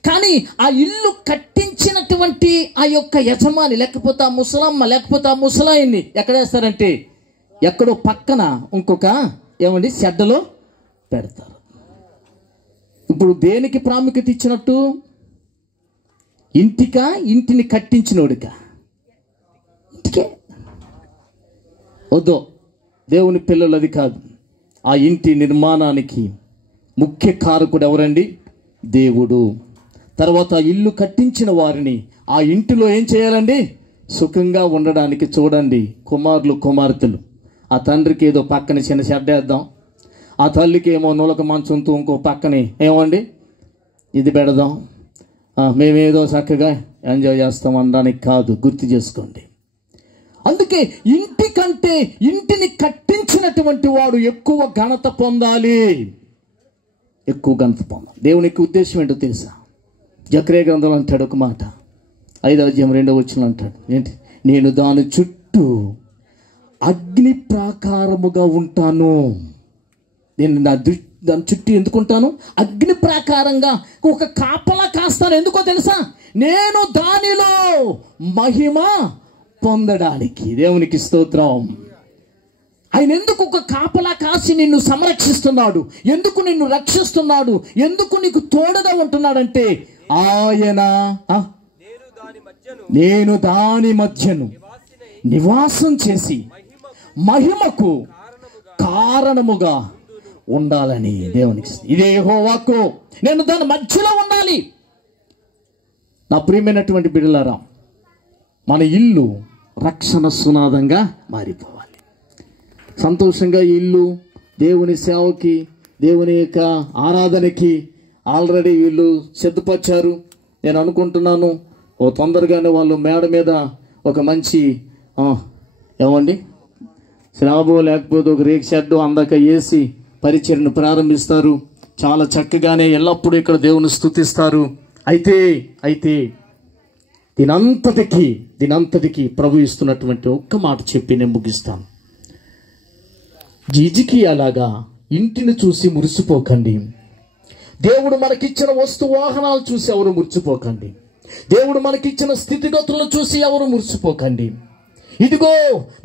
కానీ ఆ ఇల్లు కట్టించినటువంటి ఆ యొక్క యజమాని లేకపోతే ఆ ముసలమ్మ లేకపోతే ఆ ముసలాయిని ఎక్కడ వేస్తారంటే ఎక్కడో పక్కన ఇంకొక ఏమండి షెడ్డలో పెడతారు. ఇప్పుడు దేనికి ప్రాముఖ్యత ఇచ్చినట్టు? ఇంటిని కట్టించినోడికా? ఇంటికే. వద్దు, దేవుని పిల్లలు అది కాదు. ఆ ఇంటి నిర్మాణానికి ముఖ్య కారకుడు ఎవరండి? దేవుడు. తర్వాత ఇల్లు కట్టించిన వారిని ఆ ఇంటిలో ఏం చేయాలండి? సుఖంగా ఉండడానికి చూడండి. కుమారులు కుమార్తెలు, ఆ తండ్రికి ఏదో పక్కన చిన్న షెడ్ వేద్దాం, ఆ తల్లికి ఏమో నులక మంచంతో ఇంకో పక్కనే ఏమండి ఇది పెడదాం, మేమేదో చక్కగా ఎంజాయ్ చేస్తాం అనడానికి కాదు. గుర్తు చేసుకోండి. అందుకే ఇంటి కంటే ఇంటిని కట్టించినటువంటి వాడు ఎక్కువ ఘనత పొందాలి, ఎక్కువ ఘనత పొందాలి. దేవుని యొక్క ఉద్దేశం ఏంటో తెలుసా? జకర్యా గ్రంథంలో అంటాడు ఒక మాట, 5వ అధ్యాయం 2వ వచనం అంటాడు ఏంటి? నేను దాని చుట్టూ అగ్ని ప్రాకారముగా ఉంటాను. నేను దాని చుట్టూ ఎందుకుంటాను? అగ్ని ప్రాకారంగా ఒక కాపలా కాస్తాను. ఎందుకో తెలుసా? నేను దానిలో మహిమ పొందడానికి. దేవునికి స్తోత్రం. ఆయన ఎందుకు ఒక కాపలా కాసి నిన్ను సంరక్షిస్తున్నాడు? ఎందుకు నిన్ను రక్షిస్తున్నాడు? ఎందుకు నీకు తోడుగా ఉంటున్నాడంటే ఆయన నేను దాని మధ్యను నివాసం చేసి మహిమకు కారణముగా ఉండాలని. దేవునికి ఇదే యెహోవాకు, నేను దాని మధ్యలో ఉండాలి. నా ప్రియమైనటువంటి బిడ్డలారా, మన ఇల్లు రక్షణ సునాదంగా మారిపోవాలి. సంతోషంగా ఈ ఇల్లు దేవుని సేవకి, దేవుని యొక్క ఆరాధనకి ఆల్రెడీ వీళ్ళు సిద్ధపరిచారు. నేను అనుకుంటున్నాను తొందరగానే వాళ్ళు మేడ మీద ఒక మంచి ఏమండి స్లాబో లేకపోతే ఒక రేక్ షెడ్ అందాక వేసి పరిచర్ను ప్రారంభిస్తారు. చాలా చక్కగానే ఎల్లప్పుడూ ఇక్కడ దేవుని స్తుతిస్తారు. అయితే దీనంతటికి ప్రభు ఇస్తున్నటువంటి ఒక్క మాట చెప్పి నేను ముగిస్తాను. జిజికియాలాగా ఇంటిని చూసి మురిసిపోకండి. దేవుడు మనకిచ్చిన వస్తు వాహనాలు చూసి ఎవరు మురిసిపోకండి. దేవుడు మనకిచ్చిన స్థితిగతులను చూసి ఎవరు మురిసిపోకండి. ఇదిగో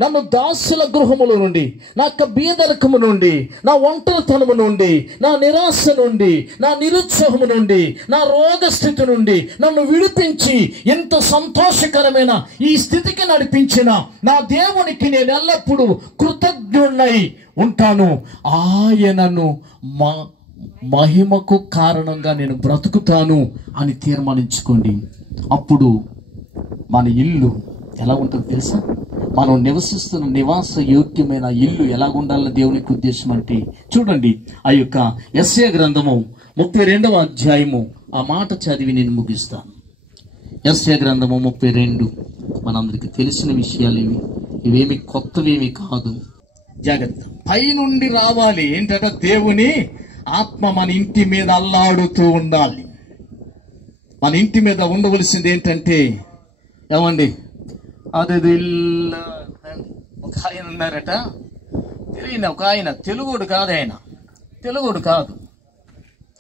నన్ను దాసుల గృహముల నుండి, నా బీదరికము నుండి, నా ఒంటరితనము నుండి, నా నిరాశ నుండి, నా నిరుత్సాహము నుండి, నా రోగస్థితి నుండి నన్ను విడిపించి ఎంత సంతోషకరమైన ఈ స్థితికి నడిపించిన నా దేవునికి నేను ఎల్లప్పుడూ కృతజ్ఞుడై ఉంటాను. ఆయనను మహిమకు కారణంగా నేను బ్రతుకుతాను అని తీర్మానించుకోండి. అప్పుడు మన ఇల్లు ఎలా ఉంటుందో తెలుసా? మనం నివసిస్తున్న నివాస యోగ్యమైన ఇల్లు ఎలాగుండాలని దేవునికి ఉద్దేశం అంటే చూడండి. ఆ యొక్క యెషయా గ్రంథము 32వ అధ్యాయము ఆ మాట చదివి నేను ముగిస్తాను. యెషయా గ్రంథము 32 మనందరికి తెలిసిన విషయాలు ఇవేమి కొత్తవేమి కాదు. జాగ్రత్త. పైనుండి రావాలి ఏంటంటే దేవుని ఆత్మ మన ఇంటి మీద అల్లాడుతూ ఉండాలి. మన ఇంటి మీద ఉండవలసింది ఏంటంటే ఏమండి అదే ఒక ఆయన ఉన్నారట, తెలియని ఒక ఆయన, తెలుగుడు కాదు, ఆయన తెలుగుడు కాదు,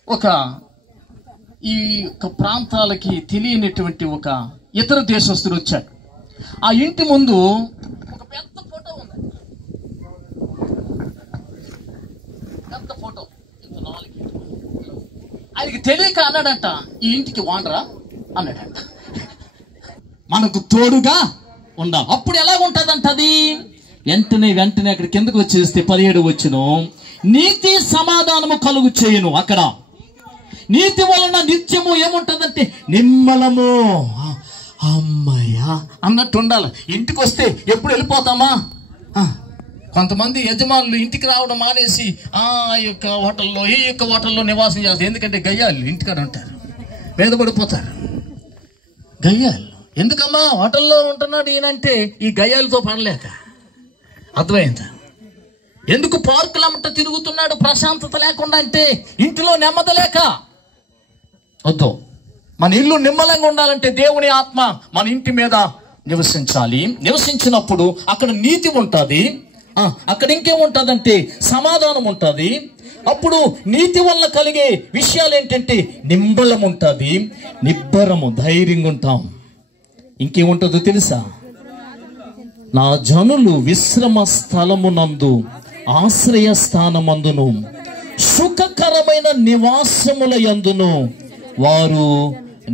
ఒక ఈ ప్రాంతాలకి తెలియనటువంటి ఒక ఇతర దేశస్తుడు వచ్చాడు. ఆ ఇంటి ముందు ఒక పెద్ద ఫోటో ఉంది, పెద్ద ఫోటో. ఆయనకి తెలియక అన్నాడంట, ఈ ఇంటికి వాండరా అన్నాడంట. మనకు తోడుగా ఉండాలి. అప్పుడు ఎలా ఉంటదంట అది? వెంటనే అక్కడ కిందకు వచ్చేస్తే 17 వచ్చును, నీతి సమాధానము కలుగు చేయను. అక్కడ నీతి వలన నిత్యము ఏముంటదంటే నిమ్మలము. అమ్మయ్యా అన్నట్టు ఉండాలి. ఇంటికి వస్తే ఎప్పుడు వెళ్ళిపోతామా? కొంతమంది యజమానులు ఇంటికి రావడం మానేసి ఆ యొక్క హోటల్లో ఈ యొక్క హోటల్లో నివాసం చేస్తారు. ఎందుకంటే గయ్యాలు ఇంటికాడ ఉంటారు, మీద పడిపోతారు. గయ్యాలు ఎందుకమ్మా హోటల్లో ఉంటున్నాడు ఈయనంటే ఈ గయ్యాలతో పడలేక. అర్థమైందా? ఎందుకు పార్కులమ్మట తిరుగుతున్నాడు ప్రశాంతత లేకుండా అంటే ఇంటిలో నెమ్మది లేక. వద్దు, మన ఇల్లు నిమ్మలంగా ఉండాలంటే దేవుని ఆత్మ మన ఇంటి మీద నివసించాలి. నివసించినప్పుడు అక్కడ నీతి ఉంటుంది, అక్కడ ఇంకేముంటుందంటే సమాధానం ఉంటుంది. అప్పుడు నీతి వల్ల కలిగే విషయాలు ఏంటంటే నింబలం ఉంటుంది, నిబ్బరము, ధైర్యంగా ఉంటాం. ఇంకేముంటుందో తెలుసా? నా జనులు విశ్రమ స్థలమునందు ఆశ్రయ స్థానమందును సుఖకరమైన నివాసముల యందును వారు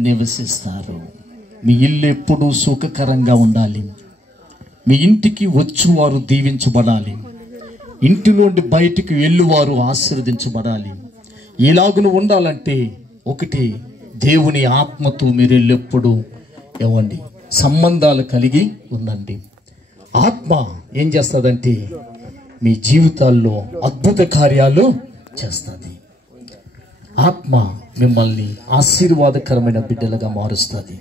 నివసిస్తారు. మీ ఇల్లు ఎప్పుడూ సుఖకరంగా ఉండాలి. మీ ఇంటికి వచ్చువారు దీవించబడాలి. ఇంటిలోండి బయటికి వెళ్ళువారు ఆశీర్వదించబడాలి. ఇలాగును ఉండాలంటే ఒకటి, దేవుని ఆత్మతో మీరు ఎల్లప్పుడూ ఏమండి సంబంధాలు కలిగి ఉందండి. ఆత్మ ఏం చేస్తుందంటే మీ జీవితాల్లో అద్భుత కార్యాలు చేస్తుంది. ఆత్మ మిమ్మల్ని ఆశీర్వాదకరమైన బిడ్డలుగా మారుస్తుంది.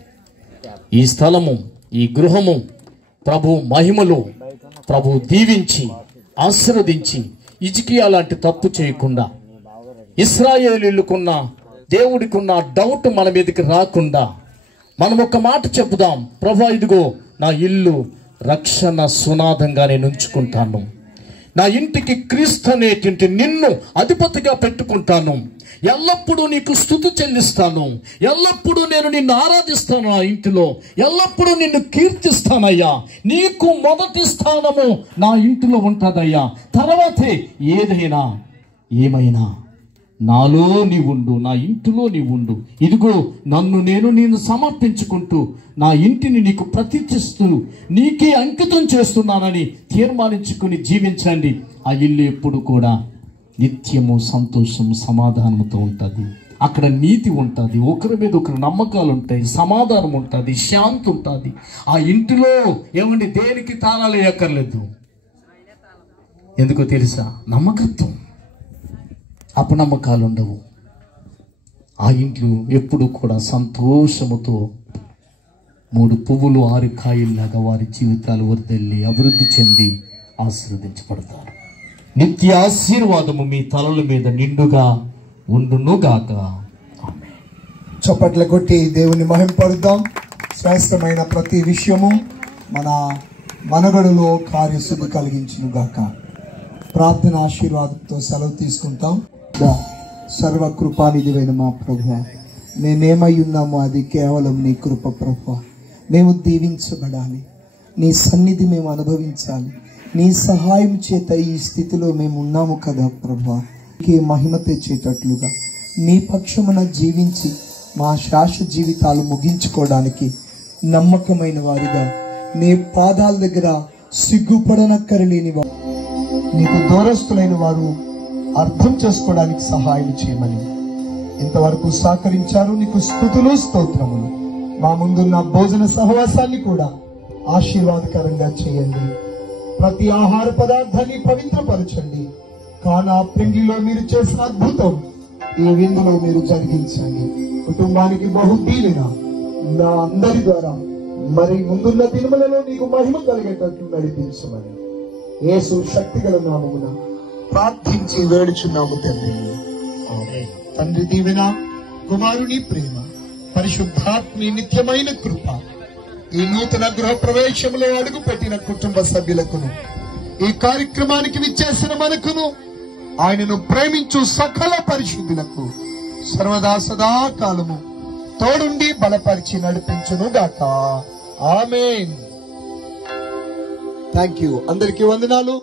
ఈ స్థలము, ఈ గృహము ప్రభు మహిమలో ప్రభు దీవించి ఆశీర్వదించి హిజ్కియా లాంటి తప్పు చేయకుండా, ఇశ్రాయేలీయులకున్న దేవుడికున్న డౌట్ మన మీదకి రాకుండా మనం ఒక మాట చెప్పుదాం, ప్రభు ఇదిగో నా ఇల్లు రక్షణ సునాదంగా నేను ఉంచుకుంటాను, నా ఇంటికి క్రీస్తు అనేటువంటి నిన్ను అధిపతిగా పెట్టుకుంటాను, ఎల్లప్పుడూ నీకు స్తుతి చెల్లిస్తాను, ఎల్లప్పుడూ నేను నిన్ను ఆరాధిస్తాను, నా ఇంటిలో ఎల్లప్పుడూ నిన్ను కీర్తిస్తానయ్యా, నీకు మొదటి స్థానము నా ఇంటిలో ఉంటుందయ్యా, తర్వాతే ఏదైనా ఏమైనా నాలో నీవుండు, నా ఇంటిలో నీవుండు, ఇదిగో నేను సమర్పించుకుంటూ నా ఇంటిని నీకు ప్రతిష్ఠిస్తూ నీకే అంకితం చేస్తున్నానని తీర్మానించుకుని జీవించండి. ఆ ఇల్లు ఎప్పుడు కూడా నిత్యము సంతోషం సమాధానంతో ఉంటుంది. అక్కడ నీతి ఉంటుంది, ఒకరి మీద ఒకరు నమ్మకాలు ఉంటాయి, సమాధానం ఉంటుంది, శాంతి ఉంటుంది. ఆ ఇంటిలో ఏమండి దేనికి తాళాలు వేయక్కర్లేదు. ఎందుకో తెలుసా? నమ్మకత్వం, అపనమ్మకాలు ఉండవు. ఆ ఇంట్లో ఎప్పుడు కూడా సంతోషముతో 3 పువ్వులు 6 కాయల్లాగా వారి జీవితాలు వర్ధిల్లి అభివృద్ధి చెంది ఆశీర్వదించబడతారు. నిత్య ఆశీర్వాదము మీ తలల మీద నిండుగా ఉండునుగాక. చప్పట్ల కొట్టి దేవుని మహింపరుద్దాం. శ్రేష్టమైన ప్రతి విషయము మన మనగడలో కార్యశుద్ధి కలిగించునుగాక. ప్రార్థన ఆశీర్వాదంతో సెలవు తీసుకుంటాం. సర్వకృపానిధివైన మా ప్రభువా, మేమేమై ఉన్నామో అది కేవలం నీ కృప ప్రభువా. మేము దీవించబడాలి, నీ సన్నిధి మేము అనుభవించాలి, నీ సహాయం చేత ఈ స్థితిలో మేము ఉన్నాము కదా ప్రభువా. నీకే మహిమ తెచ్చేటట్లుగా నీ పక్షమున జీవించి మా శాశ్వత జీవితాలు ముగించుకోవడానికి నమ్మకమైన వారిగా నీ పాదాల దగ్గర సిగ్గుపడనక్కరలేని వారు, నీకు దూరస్తులైన వారు అర్థం చేసుకోవడానికి సహాయం చేయమని ఇంతవరకు సహకరించారు. నీకు స్తుతులు స్తోత్రములు. మా ముందున్న భోజన సహవాసాన్ని కూడా ఆశీర్వాదకరంగా చేయండి. ప్రతి ఆహార పదార్థాన్ని పవిత్రపరచండి. కానా పిండిలో మీరు చేసిన అద్భుతం ఈ విందులో మీరు జరిగించండి. కుటుంబానికి బహుదీన నా అందరి ద్వారా మరి ముందున్న దినములలో నీకు మహిమ కలిగేటట్లు నడిపించమని యేసు శక్తిగల నామమున ప్రార్థించి వేడుచున్నాము తండ్రి. తండ్రి దీవెన, కుమారుని ప్రేమ, పరిశుద్ధాత్మని నిత్యమైన కృప ఈ నూతన గృహ ప్రవేశంలో అడుగు పెట్టిన కుటుంబ సభ్యులకును, ఈ కార్యక్రమానికి విచ్చేసిన మనకును, ఆయనను ప్రేమించు సకల పరిశుద్ధులకు సర్వదా సదాకాలము తోడుండి బలపరిచి నడిపించును గాక. ఆమేన్. Thank you. అందరికీ వందనాలు.